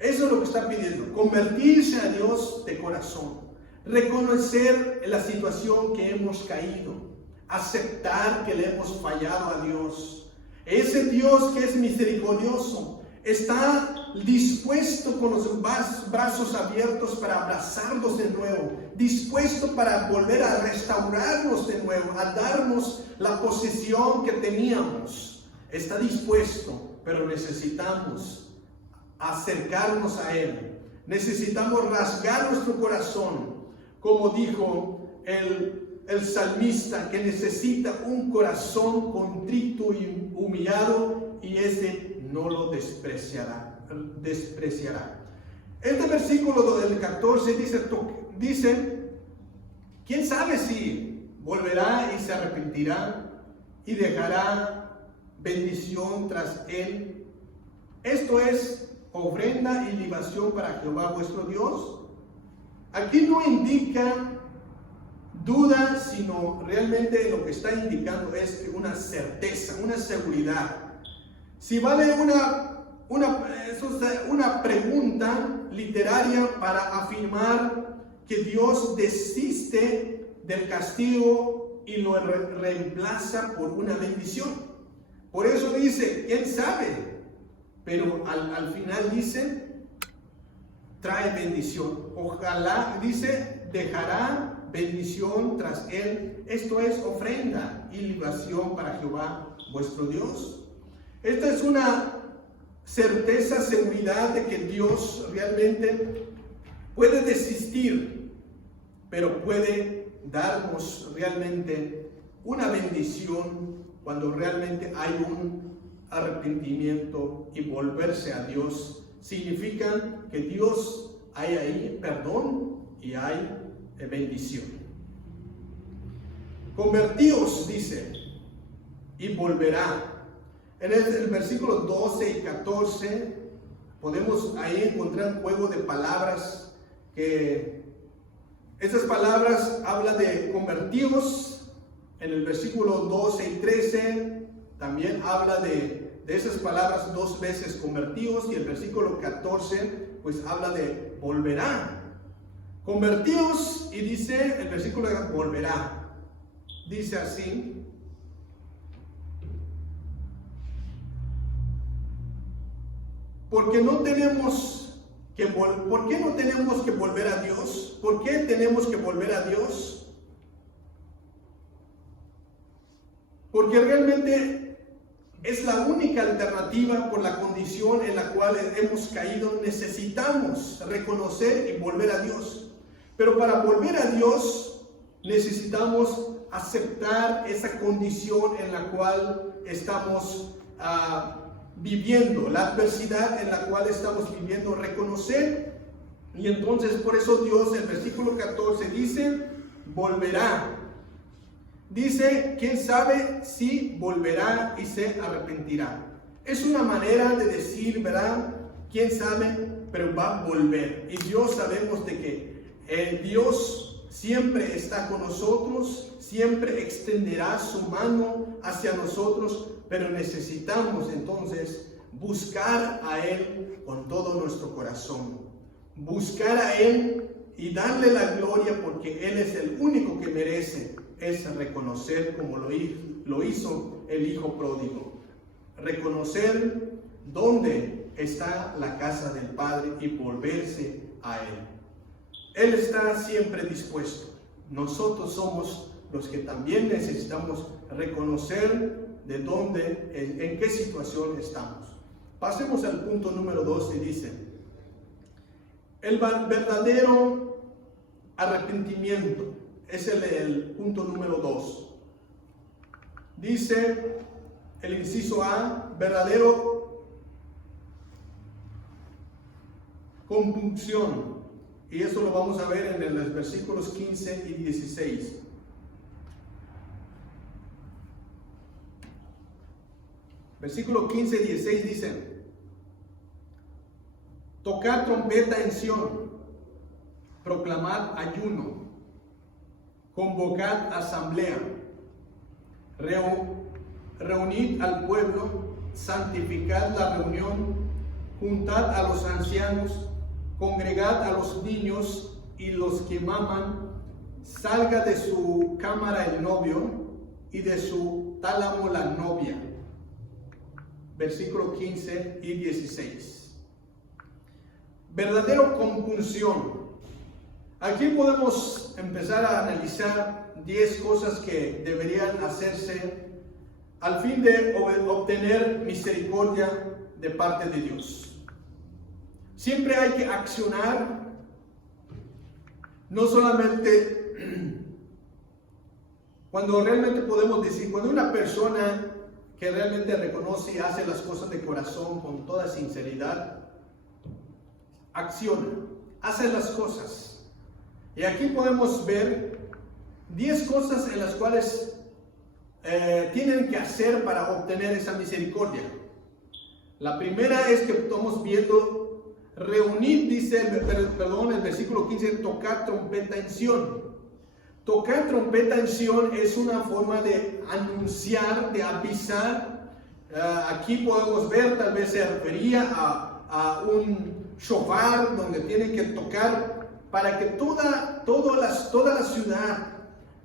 Eso es lo que está pidiendo, convertirse a Dios de corazón, reconocer la situación que hemos caído, aceptar que le hemos fallado a Dios. Ese Dios que es misericordioso está dispuesto con los brazos abiertos para abrazarnos de nuevo, dispuesto para volver a restaurarnos de nuevo, a darnos la posesión que teníamos. Está dispuesto, pero necesitamos acercarnos a Él. Necesitamos rasgar nuestro corazón, como dijo el salmista, que necesita un corazón contrito y humillado, y ese no lo despreciará. Este versículo del 14 dice, ¿quién sabe si volverá y se arrepentirá y dejará bendición tras él? Esto es ofrenda y libación para Jehová vuestro Dios. Aquí no indica duda, sino realmente lo que está indicando es una certeza, una seguridad. Si vale una pregunta literaria para afirmar que Dios desiste del castigo y lo reemplaza por una bendición. Por eso dice, ¿quién sabe? Pero al final dice, trae bendición. Ojalá, dice, dejará bendición tras él. Esto es ofrenda y libación para Jehová vuestro Dios. Esta es una certeza, seguridad de que Dios realmente puede desistir, pero puede darnos realmente una bendición cuando realmente hay un arrepentimiento y volverse a Dios. Significa que Dios hay ahí perdón y hay bendición. Convertíos, dice, y volverá. En el versículo 12 y 14 podemos ahí encontrar un juego de palabras que esas palabras hablan de convertíos. En el versículo 12 y 13 también habla de esas palabras dos veces, convertíos, y el versículo 14 pues habla de volverá. Convertíos, y dice el versículo volverá. Dice así: ¿Por qué no tenemos que volver a Dios? ¿Por qué tenemos que volver a Dios? Porque realmente es la única alternativa por la condición en la cual hemos caído. Necesitamos reconocer y volver a Dios. Pero para volver a Dios necesitamos aceptar esa condición en la cual estamos viviendo, la adversidad en la cual estamos viviendo, reconocer. Y entonces por eso Dios en el versículo 14 dice, volverá. Dice, quién sabe si volverá y se arrepentirá. Es una manera de decir, ¿verdad? Quién sabe, pero va a volver. Y Dios sabemos de que Dios siempre está con nosotros, siempre extenderá su mano hacia nosotros, pero necesitamos entonces buscar a Él con todo nuestro corazón. Buscar a Él y darle la gloria, porque Él es el único que merece. Es reconocer como lo hizo el hijo pródigo. Reconocer dónde está la casa del Padre y volverse a Él. Él está siempre dispuesto. Nosotros somos los que también necesitamos reconocer de dónde, en qué situación estamos. Pasemos al punto número 2 y dice, el verdadero arrepentimiento. Es el punto número 2. Dice el inciso A, verdadero compunción. Y eso lo vamos a ver en los versículos 15 y 16. Versículo 15 y 16 dice, tocad trompeta en Sión, proclamad ayuno, convocad asamblea, reunid al pueblo, santificad la reunión, juntad a los ancianos, congregad a los niños y los que maman, salga de su cámara el novio y de su tálamo la novia. Versículo 15 y 16. Verdadero compunción. Aquí podemos empezar a analizar 10 cosas que deberían hacerse al fin de obtener misericordia de parte de Dios. Siempre hay que accionar, no solamente cuando realmente podemos decir, cuando una persona que realmente reconoce y hace las cosas de corazón con toda sinceridad, acciona, hace las cosas. Y aquí podemos ver 10 cosas en las cuales tienen que hacer para obtener esa misericordia. La primera es que estamos viendo, reunir, dice el versículo 15, tocar trompeta en Sión. Tocar trompeta en Sion es una forma de anunciar, de avisar. Aquí podemos ver, tal vez se refería a un shofar donde tienen que tocar para que toda la ciudad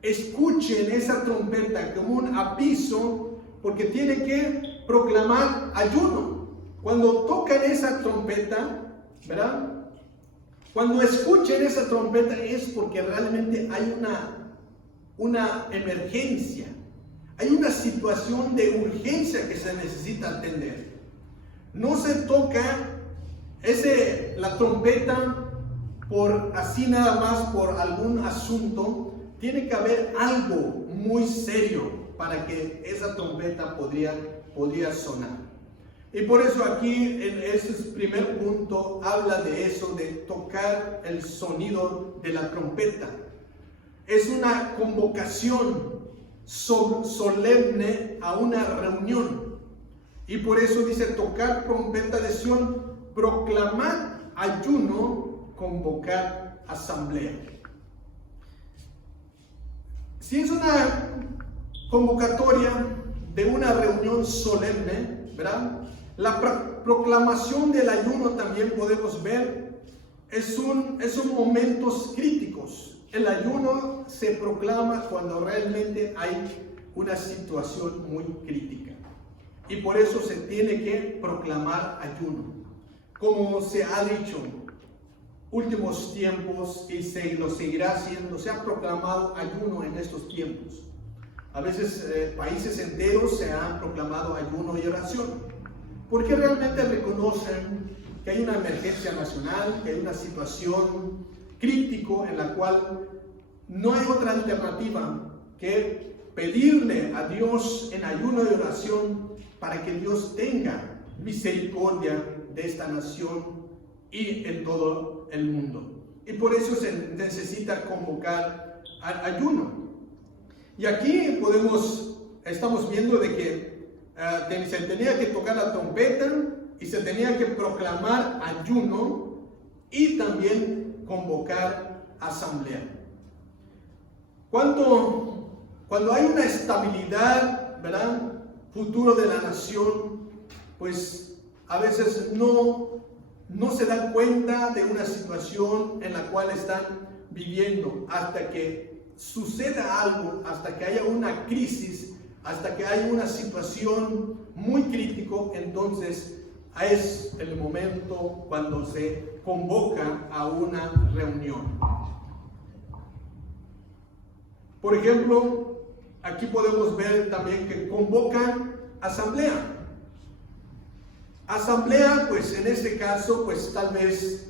escuchen esa trompeta como un aviso, porque tienen que proclamar ayuno. Cuando tocan esa trompeta, ¿verdad? Cuando escuchen esa trompeta es porque realmente hay una emergencia, hay una situación de urgencia que se necesita atender. No se toca la trompeta por así nada más por algún asunto. Tiene que haber algo muy serio para que esa trompeta podría sonar. Y por eso aquí en ese primer punto habla de eso, de tocar el sonido de la trompeta. Es una convocación solemne a una reunión. Y por eso dice tocar trompeta de Sion, proclamar ayuno, convocar asamblea. Si es una convocatoria de una reunión solemne, ¿verdad? La proclamación del ayuno también podemos ver, son momentos críticos. El ayuno se proclama cuando realmente hay una situación muy crítica. Y por eso se tiene que proclamar ayuno. Como se ha dicho, últimos tiempos, y lo seguirá haciendo, se ha proclamado ayuno en estos tiempos. A veces países enteros se han proclamado ayuno y oración, porque realmente reconocen que hay una emergencia nacional, que hay una situación crítica en la cual no hay otra alternativa que pedirle a Dios en ayuno y oración para que Dios tenga misericordia de esta nación y en todo el mundo. Y por eso se necesita convocar ayuno. Y aquí estamos viendo de que se tenía que tocar la trompeta y se tenía que proclamar ayuno y también convocar asamblea. Cuando hay una estabilidad, ¿verdad?, futuro de la nación, pues a veces no se dan cuenta de una situación en la cual están viviendo hasta que suceda algo, hasta que haya una crisis, hasta que haya una situación muy crítica. Entonces es el momento cuando se convoca a una reunión. Por ejemplo, aquí podemos ver también que convocan asamblea. Asamblea, pues en este caso, pues tal vez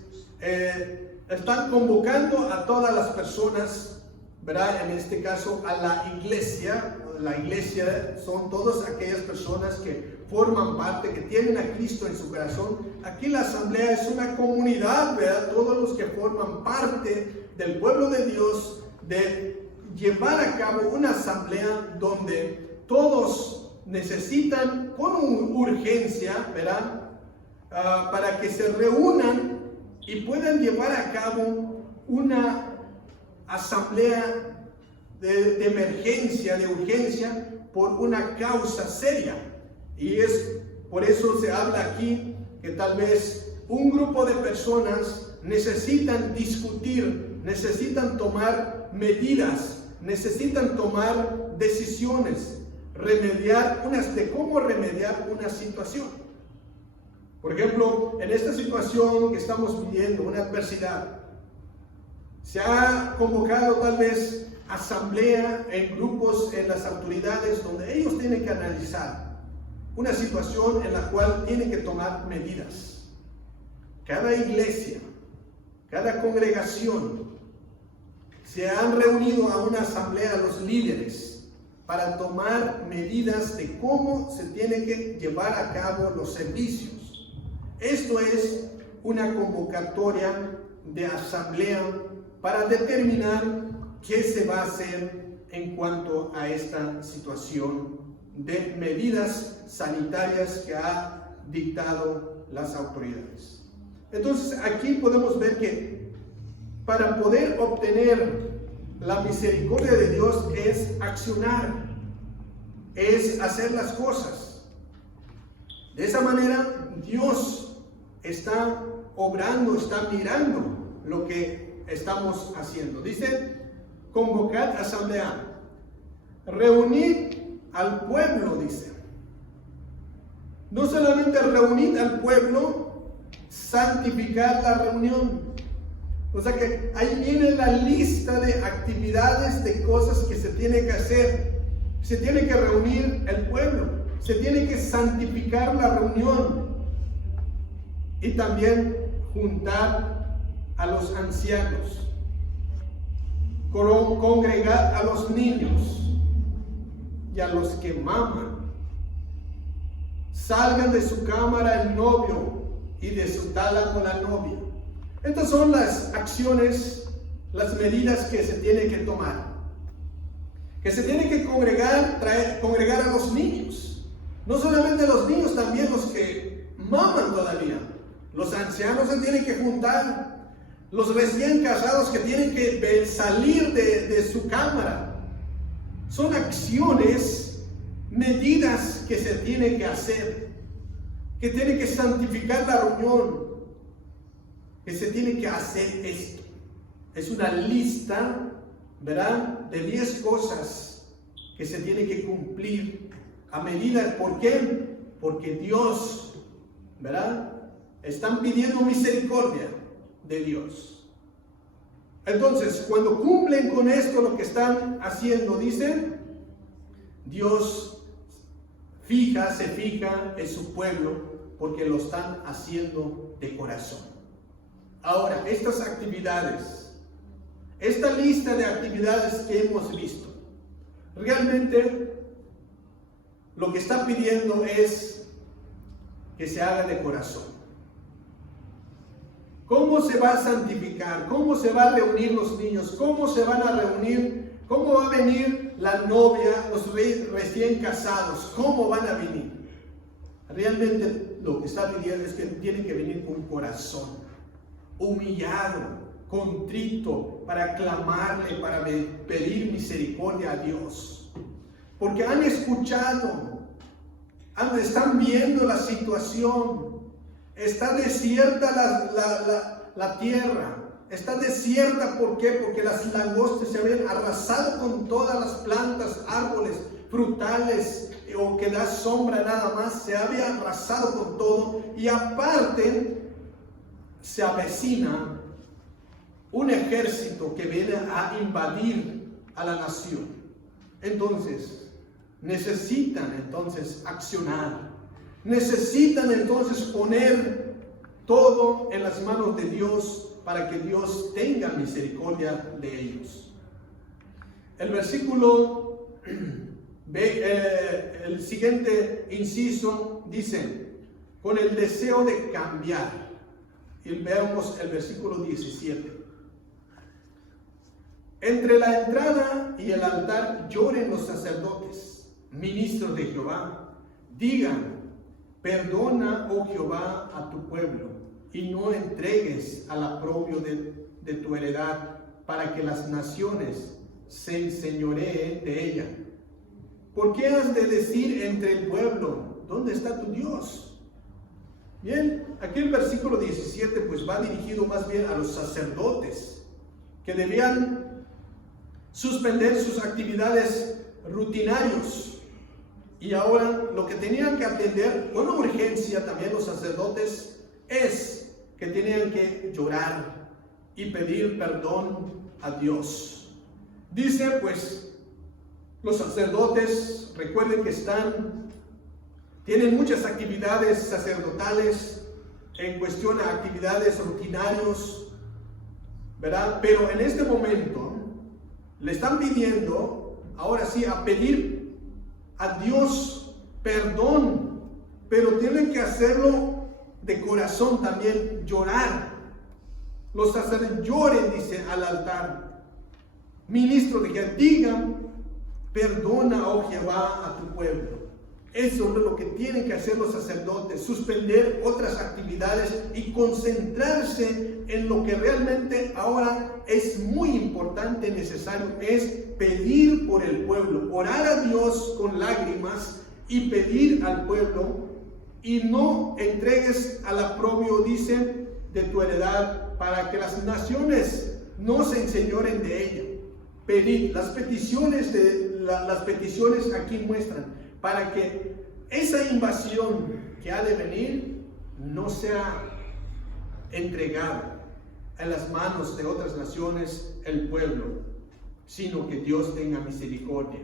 están convocando a todas las personas, ¿verdad? En este caso a la iglesia. La iglesia son todas aquellas personas que forman parte, que tienen a Cristo en su corazón. Aquí la asamblea es una comunidad, ¿verdad? Todos los que forman parte del pueblo de Dios, de llevar a cabo una asamblea donde todos necesitan con urgencia, ¿verdad? Para que se reúnan y puedan llevar a cabo una asamblea de emergencia, de urgencia, por una causa seria. Y es por eso se habla aquí que tal vez un grupo de personas necesitan discutir, necesitan tomar medidas, necesitan tomar decisiones, de cómo remediar una situación. Por ejemplo, en esta situación que estamos viviendo, una adversidad, se ha convocado tal vez asamblea en grupos en las autoridades donde ellos tienen que analizar una situación en la cual tienen que tomar medidas. Cada iglesia, cada congregación se han reunido a una asamblea, los líderes, para tomar medidas de cómo se tienen que llevar a cabo los servicios. Esto es una convocatoria de asamblea para determinar qué se va a hacer en cuanto a esta situación de medidas sanitarias que ha dictado las autoridades. Entonces aquí podemos ver que para poder obtener La misericordia de Dios es accionar, es hacer las cosas. De esa manera, Dios está obrando, está mirando lo que estamos haciendo. Dice, convocad asamblea, reunid al pueblo, dice. No solamente reunid al pueblo, santificar la reunión. O sea que ahí viene la lista de actividades, de cosas que se tiene que hacer. Se tiene que reunir el pueblo, se tiene que santificar la reunión y también juntar a los ancianos, congregar a los niños y a los que maman. Salgan de su cámara el novio y de su tala con la novia. Estas son las acciones, las medidas que se tienen que tomar. Que se tiene que congregar a los niños. No solamente los niños, también los que maman todavía. Los ancianos se tienen que juntar. Los recién casados que tienen que salir de su cámara. Son acciones, medidas que se tienen que hacer. Que tienen que santificar la reunión. Que se tiene que hacer esto. Es una lista, ¿verdad?, de 10 cosas que se tiene que cumplir a medida. ¿Por qué? Porque Dios, ¿verdad?, están pidiendo misericordia de Dios. Entonces, cuando cumplen con esto, lo que están haciendo, dicen, Dios se fija en su pueblo porque lo están haciendo de corazón. Ahora, estas actividades, esta lista de actividades que hemos visto, realmente lo que está pidiendo es que se haga de corazón. ¿Cómo se va a santificar? ¿Cómo se van a reunir los niños? ¿Cómo se van a reunir? ¿Cómo va a venir la novia, los recién casados? ¿Cómo van a venir? Realmente lo que está pidiendo es que tienen que venir con corazón humillado, contrito, para clamarle, para pedir misericordia a Dios. Porque han escuchado, están viendo la situación. Está desierta la tierra. Está desierta, ¿por qué? Porque las langostas se habían arrasado con todas las plantas, árboles, frutales, o que da sombra nada más. Se había arrasado con todo. Y aparte, se avecina un ejército que viene a invadir a la nación. Entonces, necesitan accionar. Necesitan entonces poner todo en las manos de Dios para que Dios tenga misericordia de ellos. El versículo, el siguiente inciso dice, con el deseo de cambiar. Y veamos el versículo 17. Entre la entrada y el altar lloren los sacerdotes, ministros de Jehová. Digan, perdona, oh Jehová, a tu pueblo, y no entregues al aprobio de tu heredad, para que las naciones se enseñoreen de ella. ¿Por qué has de decir entre el pueblo, ¿dónde está tu Dios? Bien, aquí el versículo 17 pues va dirigido más bien a los sacerdotes, que debían suspender sus actividades rutinarios. Y ahora lo que tenían que atender con urgencia también los sacerdotes es que tenían que llorar y pedir perdón a Dios. Dice pues, los sacerdotes, recuerden que tienen muchas actividades sacerdotales en cuestión a actividades rutinarios, ¿verdad? Pero en este momento le están pidiendo, ahora sí, a pedir a Dios perdón, pero tienen que hacerlo de corazón también, llorar. Los sacerdotes lloren, dice, al altar. Ministro de que digan, perdona, oh Jehová, a tu pueblo. Eso es lo que tienen que hacer los sacerdotes, suspender otras actividades y concentrarse en lo que realmente ahora es muy importante y necesario, es pedir por el pueblo, orar a Dios con lágrimas y pedir al pueblo, y no entregues al aprobio, dice, de tu heredad, para que las naciones no se enseñoren de ella. Pedir, las peticiones aquí muestran, para que esa invasión que ha de venir no sea entregada en las manos de otras naciones el pueblo, sino que Dios tenga misericordia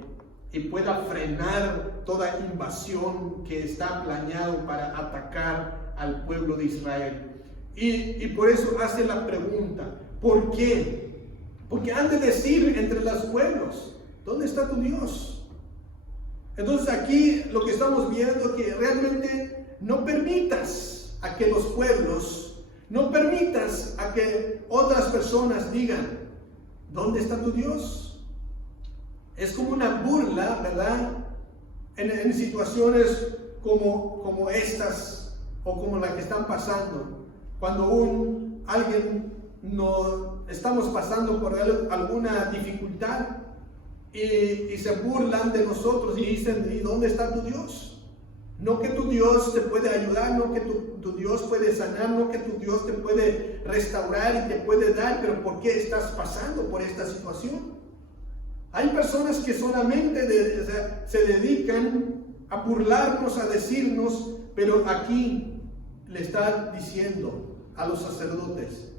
y pueda frenar toda invasión que está planeado para atacar al pueblo de Israel. Y por eso hace la pregunta, ¿por qué? Porque han de decir entre los pueblos, ¿dónde está tu Dios? Entonces aquí lo que estamos viendo es que realmente no permitas a que los pueblos, no permitas a que otras personas digan, ¿dónde está tu Dios? Es como una burla, ¿verdad? En situaciones como estas o como la que están pasando. Cuando alguien no estamos pasando por alguna dificultad, y se burlan de nosotros y dicen, ¿y dónde está tu Dios? No que tu Dios te puede ayudar, no que tu Dios puede sanar, no que tu Dios te puede restaurar y te puede dar, pero ¿por qué estás pasando por esta situación? Hay personas que solamente se dedican a burlarnos, a decirnos, pero aquí le está diciendo a los sacerdotes,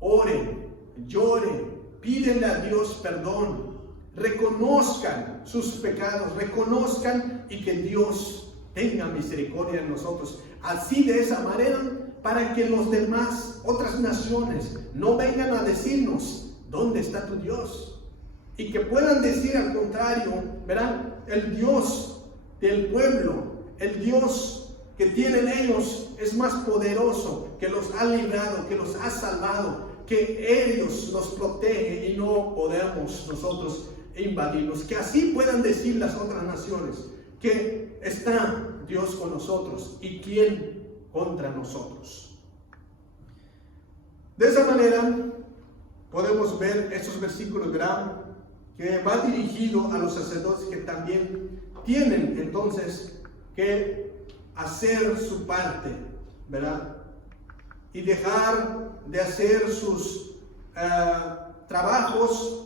oren, lloren, pídenle a Dios perdón, reconozcan sus pecados, reconozcan y que Dios tenga misericordia en nosotros. Así, de esa manera, para que los demás, otras naciones, no vengan a decirnos, ¿dónde está tu Dios? Y que puedan decir al contrario, verán, el Dios del pueblo, el Dios que tienen ellos es más poderoso, que los ha librado, que los ha salvado, que ellos nos protege y no podemos nosotros invadirnos. Que así puedan decir las otras naciones que está Dios con nosotros y quién contra nosotros. De esa manera podemos ver estos versículos, ¿verdad?, que va dirigido a los sacerdotes, que también tienen entonces que hacer su parte, ¿verdad?, y dejar de hacer sus trabajos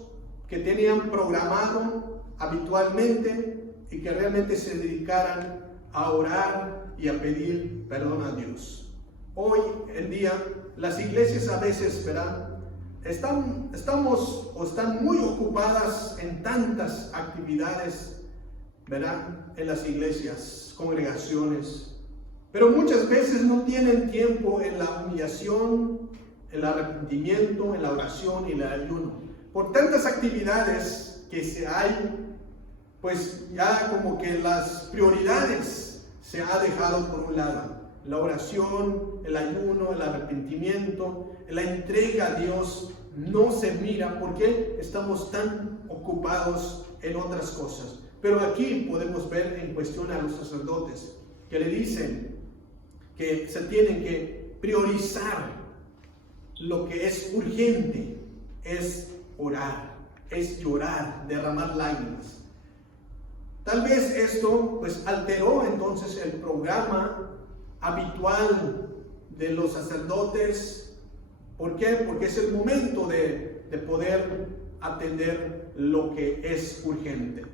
que tenían programado habitualmente y que realmente se dedicaran a orar y a pedir perdón a Dios. Hoy en día las iglesias a veces, ¿verdad?, están muy ocupadas en tantas actividades, ¿verdad?, en las iglesias, congregaciones, pero muchas veces no tienen tiempo en la humillación, el arrepentimiento, en la oración y el ayuno. Por tantas actividades que hay, pues ya como que las prioridades se ha dejado por un lado. La oración, el ayuno, el arrepentimiento, la entrega a Dios no se mira porque estamos tan ocupados en otras cosas. Pero aquí podemos ver en cuestión a los sacerdotes que le dicen que se tienen que priorizar lo que es urgente, es orar, es llorar, derramar lágrimas. Tal vez esto pues alteró entonces el programa habitual de los sacerdotes. ¿Por qué? Porque es el momento de poder atender lo que es urgente.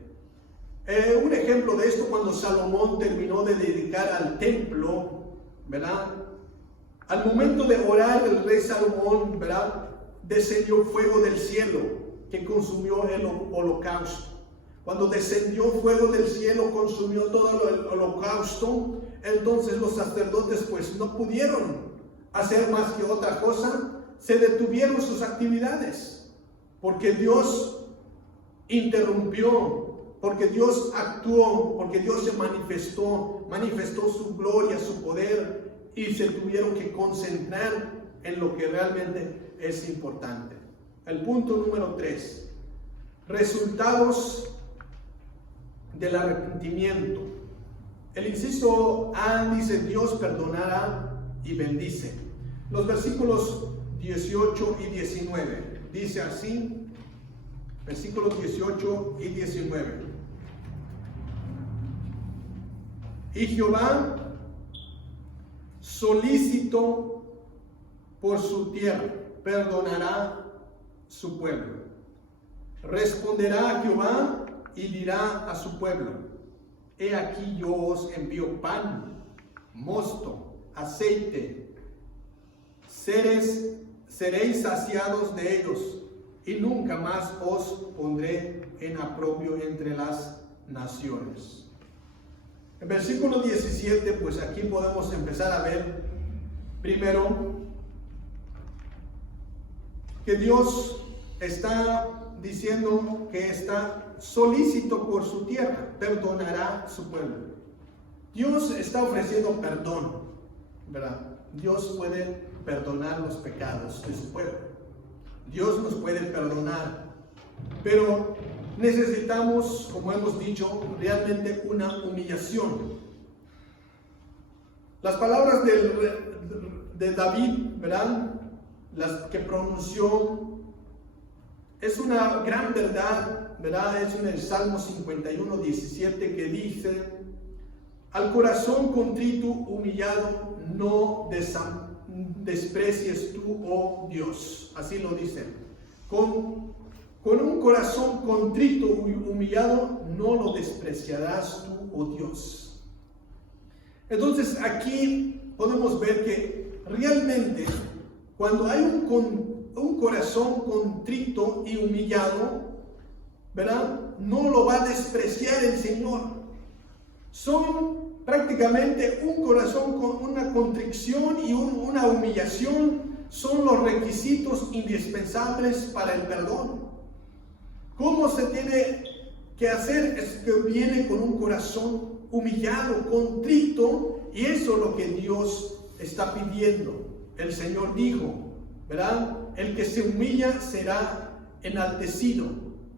Un ejemplo de esto, cuando Salomón terminó de dedicar al templo, ¿verdad?, al momento de orar, el rey Salomón, ¿verdad?, descendió fuego del cielo que consumió el holocausto. Cuando descendió fuego del cielo, consumió todo el holocausto, entonces los sacerdotes pues no pudieron hacer más que otra cosa, se detuvieron sus actividades, porque Dios interrumpió, porque Dios actuó, porque Dios se manifestó su gloria, su poder, y se tuvieron que concentrar en lo que realmente es importante. El punto número 3, resultados del arrepentimiento. El inciso A dice: Dios perdonará y bendice. Los versículos 18 y 19 dice así, versículos 18 y 19. Y Jehová, solícito por su tierra, perdonará su pueblo. Responderá a Jehová y dirá a su pueblo: He aquí yo os envío pan, mosto, aceite, seréis saciados de ellos, y nunca más os pondré en aprobio entre las naciones. En versículo 17, pues aquí podemos empezar a ver primero que Dios está diciendo que está solícito por su tierra, perdonará su pueblo. Dios está ofreciendo perdón, ¿verdad? Dios puede perdonar los pecados de su pueblo. Dios nos puede perdonar, pero necesitamos, como hemos dicho, realmente una humillación. Las palabras de David, ¿verdad?, las que pronunció, es una gran verdad, ¿verdad? Es en el Salmo 51, 17, que dice: al corazón contrito, humillado, no desprecies tú, oh Dios. Así lo dice. Con un corazón contrito y humillado, no lo despreciarás tú, oh Dios. Entonces aquí podemos ver que realmente cuando hay un corazón contrito y humillado, ¿verdad?, no lo va a despreciar el Señor. Son prácticamente un corazón con una contrición y una humillación, son los requisitos indispensables para el perdón. ¿Cómo se tiene que hacer? Es que viene con un corazón humillado, contrito, y eso es lo que Dios está pidiendo. El Señor dijo, ¿verdad?, el que se humilla será enaltecido.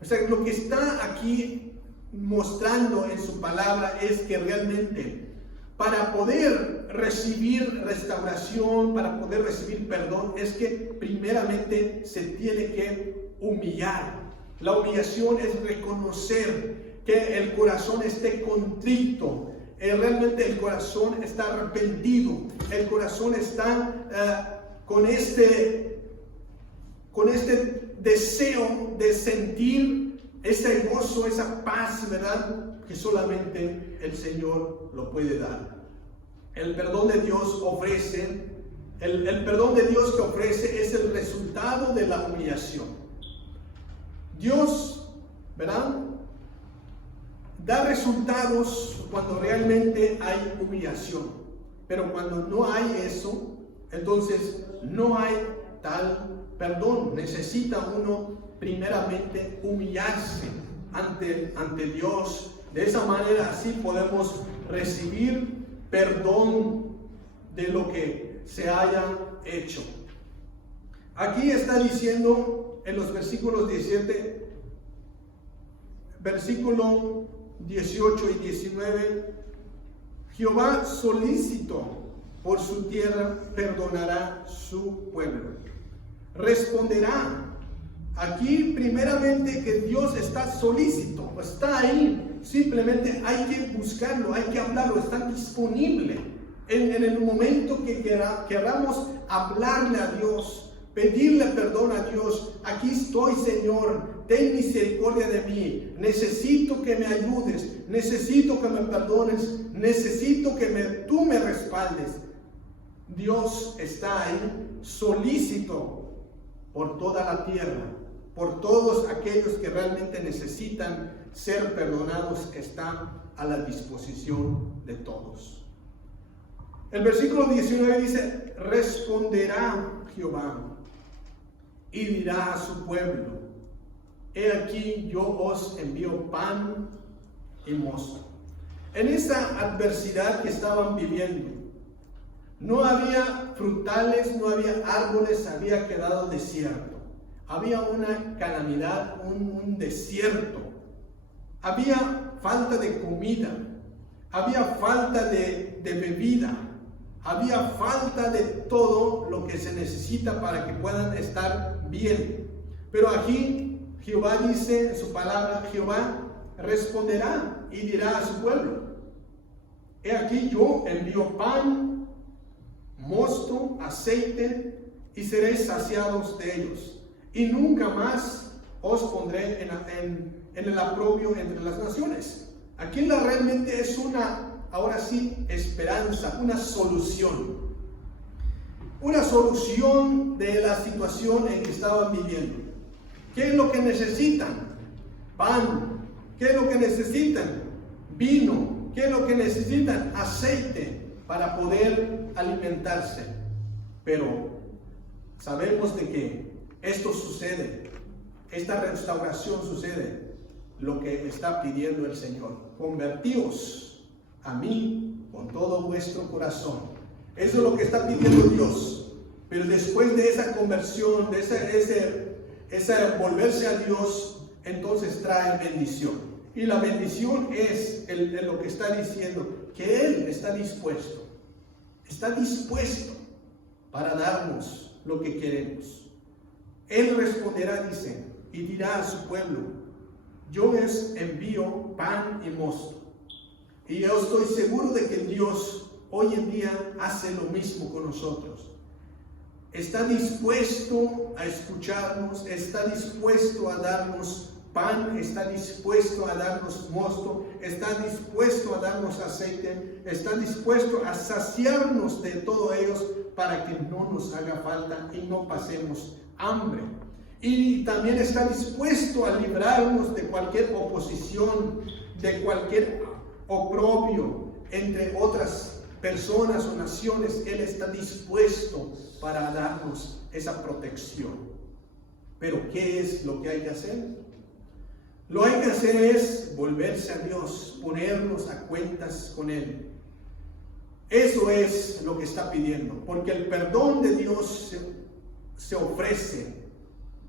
O sea, lo que está aquí mostrando en su palabra es que realmente para poder recibir restauración, para poder recibir perdón, es que primeramente se tiene que humillar. La humillación es reconocer que el corazón esté contrito, realmente el corazón está arrepentido, el corazón está con este deseo de sentir ese gozo, esa paz, ¿verdad?, que solamente el Señor lo puede dar. El perdón de Dios ofrece, el perdón de Dios que ofrece es el resultado de la humillación. Dios, ¿verdad?, da resultados cuando realmente hay humillación. Pero cuando no hay eso, entonces no hay tal perdón. Necesita uno primeramente humillarse ante Dios. De esa manera así podemos recibir perdón de lo que se haya hecho. Aquí está diciendo en los versículos 17, versículo 18 y 19, Jehová solícito por su tierra perdonará su pueblo. Responderá. Aquí primeramente que Dios está solícito, está ahí, simplemente hay que buscarlo, hay que hablarlo, está disponible. En el momento que queramos hablarle a Dios, pedirle perdón a Dios, aquí estoy, Señor, ten misericordia de mí, necesito que me ayudes, necesito que me perdones, necesito que tú me respaldes. Dios está ahí solícito por toda la tierra, por todos aquellos que realmente necesitan ser perdonados, están a la disposición de todos. El versículo 19 dice: responderá Jehová y dirá a su pueblo: he aquí yo os envío pan y mosto. En esa adversidad que estaban viviendo, no había frutales, no había árboles, había quedado desierto. Había una calamidad, un desierto. Había falta de comida. había falta de bebida, había falta de todo lo que se necesita para que puedan estar bien. Pero aquí Jehová dice en su palabra, Jehová responderá y dirá a su pueblo: he aquí yo envío pan, mosto, aceite, y seréis saciados de ellos, y nunca más os pondré en el oprobio entre las naciones. Aquí realmente es ahora sí, esperanza, una solución de la situación en que estaban viviendo. ¿Qué es lo que necesitan? Pan. ¿Qué es lo que necesitan? Vino. ¿Qué es lo que necesitan? Aceite para poder alimentarse. Pero sabemos de que esto sucede, esta restauración sucede, lo que está pidiendo el Señor: convertíos a mí con todo vuestro corazón. Eso es lo que está pidiendo Dios. Pero después de esa conversión, de ese volverse a Dios, entonces trae bendición. Y la bendición es lo que está diciendo, que Él está dispuesto para darnos lo que queremos. Él responderá, dice, y dirá a su pueblo: yo les envío pan y mosto. Y yo estoy seguro de que Dios hoy en día hace lo mismo con nosotros. Está dispuesto a escucharnos, está dispuesto a darnos pan, está dispuesto a darnos mosto, está dispuesto a darnos aceite, está dispuesto a saciarnos de todo ellos para que no nos haga falta y no pasemos hambre. Y también está dispuesto a librarnos de cualquier oposición, de cualquier oprobio entre otras personas o naciones. Él está dispuesto para darnos esa protección. Pero ¿qué es lo que hay que hacer? Lo que hay que hacer es volverse a Dios, ponernos a cuentas con Él. Eso es lo que está pidiendo, porque el perdón de Dios se ofrece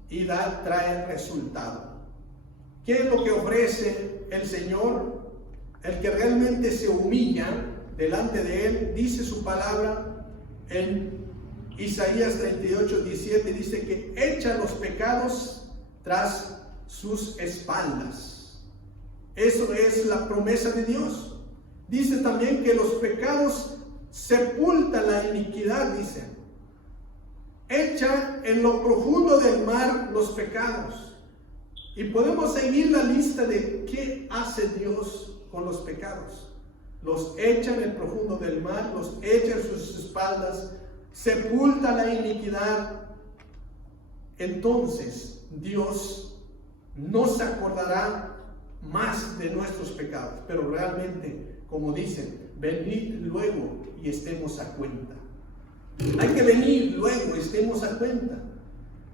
y trae resultado. ¿Qué es lo que ofrece el Señor? El que realmente se humilla delante de Él. Dice su palabra en Isaías 38:17, dice que echa los pecados tras sus espaldas. Eso es la promesa de Dios. Dice también que los pecados sepultan la iniquidad, dice. Echa en lo profundo del mar los pecados. Y podemos seguir la lista de qué hace Dios con los pecados. Los echa en el profundo del mar, los echa en sus espaldas, sepulta la iniquidad. Entonces Dios no se acordará más de nuestros pecados, pero realmente, como dicen, venid luego y estemos a cuenta. Hay que venir luego, estemos a cuenta.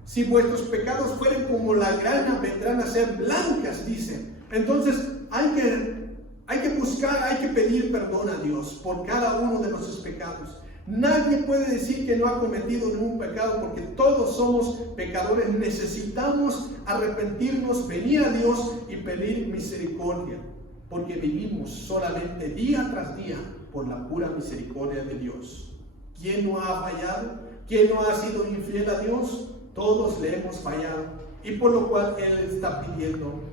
Si vuestros pecados fueren como la grana, vendrán a ser blancas, dicen. Entonces hay que buscar, hay que pedir perdón a Dios por cada uno de nuestros pecados. Nadie puede decir que no ha cometido ningún pecado, porque todos somos pecadores. Necesitamos arrepentirnos, venir a Dios y pedir misericordia, porque vivimos solamente día tras día por la pura misericordia de Dios. ¿Quién no ha fallado? ¿Quién no ha sido infiel a Dios? Todos le hemos fallado, y por lo cual Él está pidiendo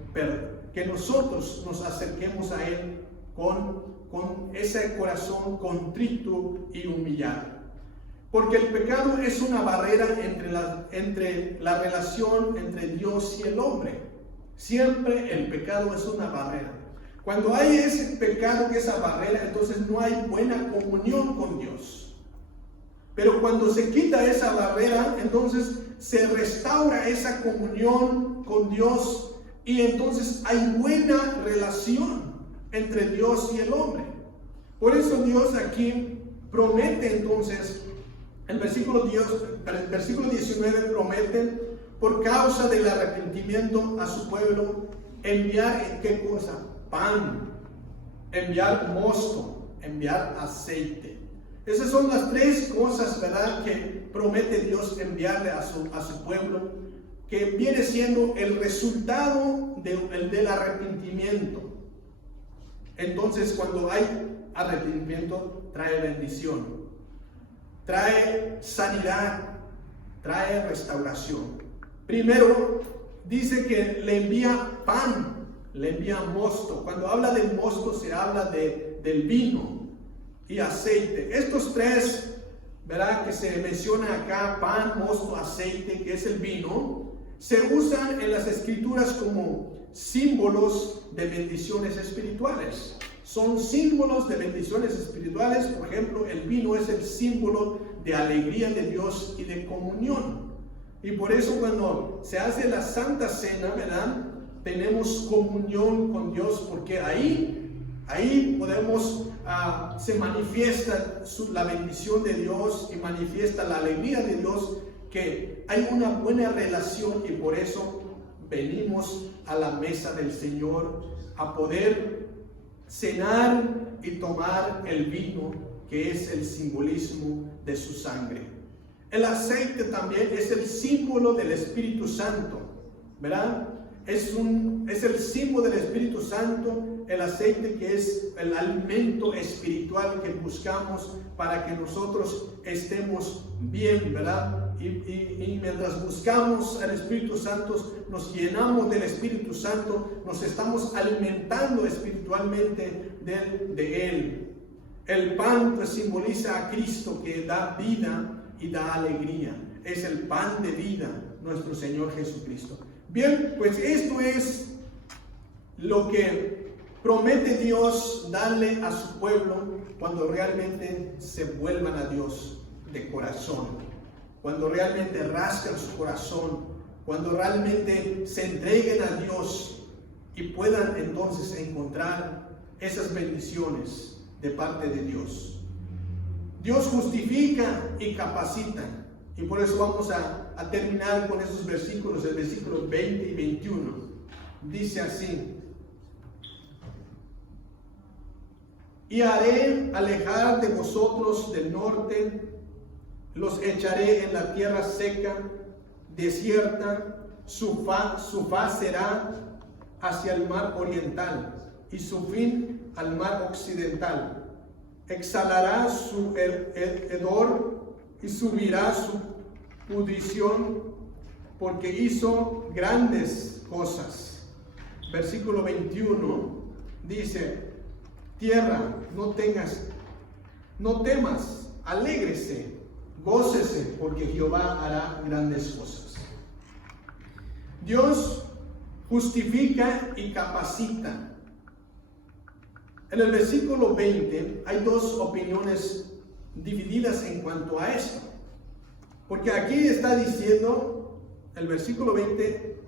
que nosotros nos acerquemos a Él con ese corazón contrito y humillado. Porque el pecado es una barrera entre la relación entre Dios y el hombre. Siempre el pecado es una barrera. Cuando hay ese pecado, esa barrera, entonces no hay buena comunión con Dios. Pero cuando se quita esa barrera, entonces se restaura esa comunión con Dios, y entonces hay buena relación entre Dios y el hombre. Por eso Dios aquí promete, entonces, el versículo 19 promete, por causa del arrepentimiento a su pueblo, enviar, ¿qué cosa? Pan, enviar mosto, enviar aceite. Esas son las tres cosas, ¿verdad?, que promete Dios enviarle a su pueblo, que viene siendo el resultado del arrepentimiento. Entonces, cuando hay arrepentimiento, trae bendición, trae sanidad, trae restauración. Primero, dice que le envía pan, le envía mosto. Cuando habla de mosto, se habla del vino y aceite. Estos tres, ¿verdad?, que se menciona acá, pan, mosto, aceite, que es el vino, se usan en las escrituras como símbolos de bendiciones espirituales. Son símbolos de bendiciones espirituales. Por ejemplo, el vino es el símbolo de alegría de Dios y de comunión. Y por eso cuando se hace la Santa Cena, ¿verdad?, tenemos comunión con Dios, porque ahí podemos, se manifiesta la bendición de Dios y manifiesta la alegría de Dios, que hay una buena relación, y por eso venimos a la mesa del Señor a poder cenar y tomar el vino, que es el simbolismo de su sangre. El aceite también es el símbolo del Espíritu Santo, ¿verdad? Es el símbolo del Espíritu Santo, el aceite, que es el alimento espiritual que buscamos para que nosotros estemos bien, ¿verdad? Y mientras buscamos al Espíritu Santo, nos llenamos del Espíritu Santo, nos estamos alimentando espiritualmente de Él. El pan pues simboliza a Cristo, que da vida y da alegría. Es el pan de vida, nuestro Señor Jesucristo. Bien, pues esto es lo que promete Dios darle a su pueblo cuando realmente se vuelvan a Dios de corazón, cuando realmente rascan su corazón, cuando realmente se entreguen a Dios y puedan entonces encontrar esas bendiciones de parte de Dios. Dios justifica y capacita, y por eso vamos a terminar con esos versículos, el versículo 20 y 21. Dice así: y haré alejar de vosotros del norte, los echaré en la tierra seca, desierta, su faz será hacia el mar oriental y su fin al mar occidental. Exhalará su hedor y subirá su pudrición, porque hizo grandes cosas. Versículo 21 dice: tierra, no temas, alégrese, gócese, porque Jehová hará grandes cosas. Dios justifica y capacita. En el versículo 20 hay dos opiniones divididas en cuanto a esto, porque aquí está diciendo el versículo 20: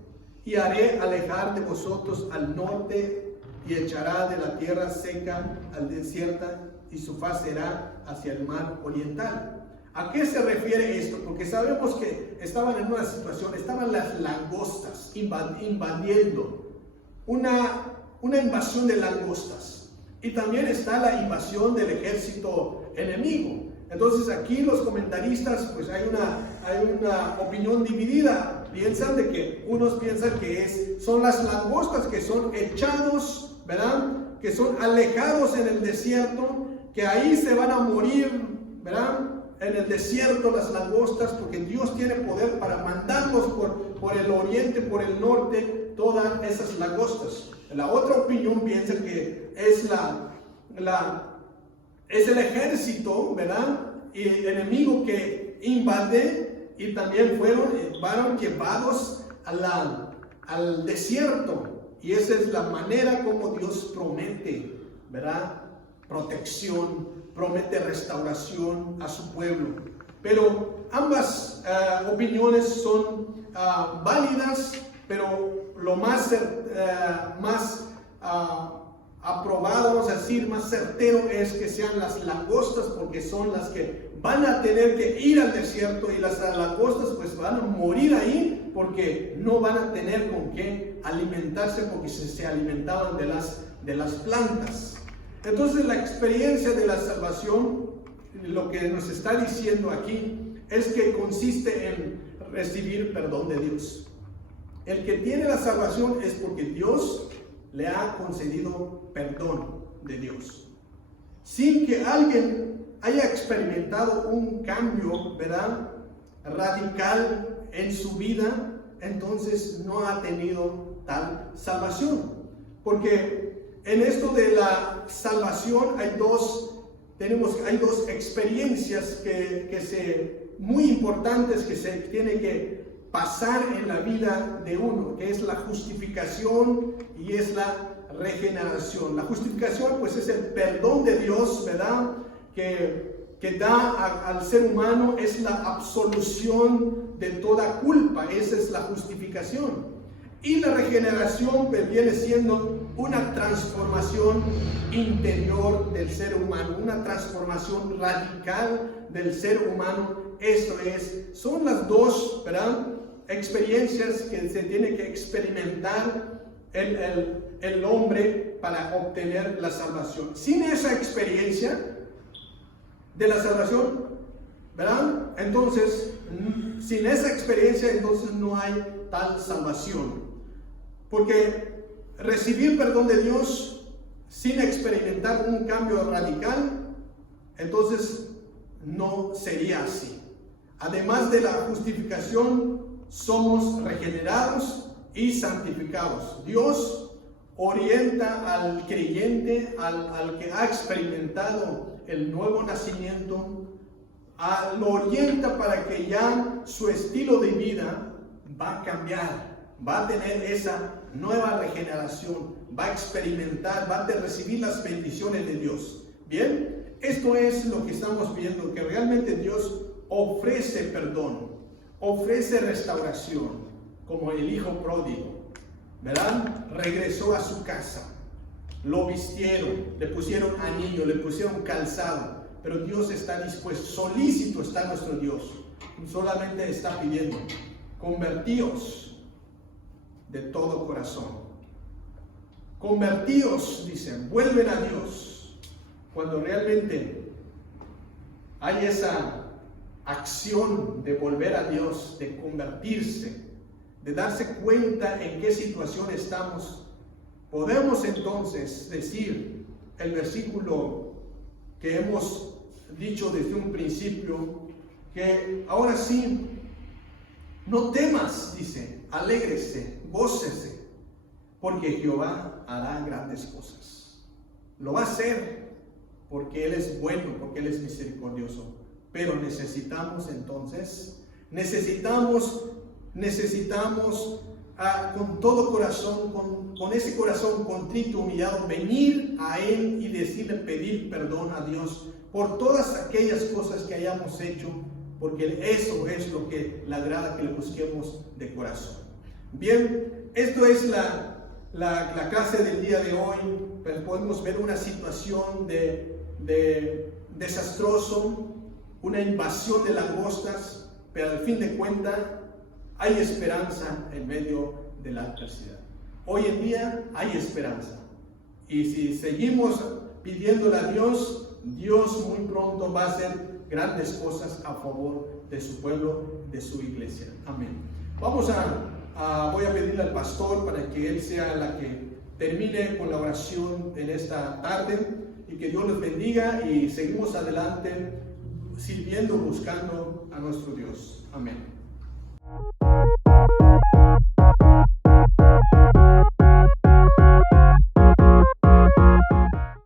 y haré alejar de vosotros al norte, y echará de la tierra seca al desierta, y su faz será hacia el mar oriental. ¿A qué se refiere esto? Porque sabemos que estaban en una situación, estaban las langostas invadiendo, una invasión de langostas. Y también está la invasión del ejército enemigo. Entonces aquí los comentaristas, pues hay una opinión dividida. Piensan de que unos piensan que son las langostas que son echados, ¿verdad?, que son alejados en el desierto, que ahí se van a morir, ¿verdad?, en el desierto las langostas, porque Dios tiene poder para mandarlos por el oriente, por el norte, todas esas langostas. La otra opinión piensa que es es el ejército, ¿verdad?, y el enemigo que invade, y también fueron llevados al desierto. Y esa es la manera como Dios promete, ¿verdad?, protección, promete restauración a su pueblo. Pero ambas opiniones son válidas, pero lo más aprobado, vamos a decir, más certero es que sean las langostas, porque son las que van a tener que ir al desierto, y las langostas pues van a morir ahí porque no van a tener con qué alimentarse, porque se alimentaban de las plantas. Entonces la experiencia de la salvación, lo que nos está diciendo aquí, es que consiste en recibir perdón de Dios. El que tiene la salvación es porque Dios le ha concedido perdón. de Dios. Sin que alguien haya experimentado un cambio, ¿verdad?, radical en su vida, entonces no ha tenido tal salvación. Porque en esto de la salvación hay dos experiencias muy importantes que se tienen que pasar en la vida de uno, que es la justificación y es la regeneración. La justificación, pues, es el perdón de Dios, ¿verdad?, que da al ser humano, es la absolución de toda culpa. Esa es la justificación. Y la regeneración, pues, viene siendo una transformación interior del ser humano, una transformación radical del ser humano. Esto son las dos, ¿verdad?, experiencias que se tiene que experimentar el hombre para obtener la salvación. Sin esa experiencia de la salvación, ¿verdad?, entonces, sin esa experiencia, entonces no hay tal salvación. Porque recibir perdón de Dios sin experimentar un cambio radical, entonces no sería así. Además de la justificación, somos regenerados y santificados. Dios orienta al creyente, al que ha experimentado el nuevo nacimiento, lo orienta para que ya su estilo de vida va a cambiar, va a tener esa nueva regeneración, va a experimentar, va a recibir las bendiciones de Dios. Bien, esto es lo que estamos viendo, que realmente Dios ofrece perdón, ofrece restauración, como el hijo pródigo, ¿verdad? Regresó a su casa, lo vistieron, le pusieron anillo, le pusieron calzado, pero Dios está dispuesto, solícito está nuestro Dios, solamente está pidiendo: convertíos de todo corazón. Convertíos, dicen, vuelven a Dios. Cuando realmente hay esa acción de volver a Dios, de convertirse, de darse cuenta en qué situación estamos, podemos entonces decir el versículo que hemos dicho desde un principio, que ahora sí, no temas, dice, alégrese, gócese, porque Jehová hará grandes cosas. Lo va a hacer porque Él es bueno, porque Él es misericordioso. Pero necesitamos entonces, con todo corazón, con ese corazón contrito, humillado, venir a Él y decirle, pedir perdón a Dios por todas aquellas cosas que hayamos hecho, porque eso es lo que le agrada, que le busquemos de corazón. Bien, esto es la clase del día de hoy. Pero podemos ver una situación de desastroso, una invasión de langostas, pero al fin de cuentas hay esperanza en medio de la adversidad. Hoy en día hay esperanza, y si seguimos pidiéndole a Dios, Dios muy pronto va a hacer grandes cosas a favor de su pueblo, de su iglesia. Amén. Voy a pedirle al pastor para que él sea la que termine con la oración en esta tarde, y que Dios los bendiga, y seguimos adelante sirviendo, buscando a nuestro Dios. Amén.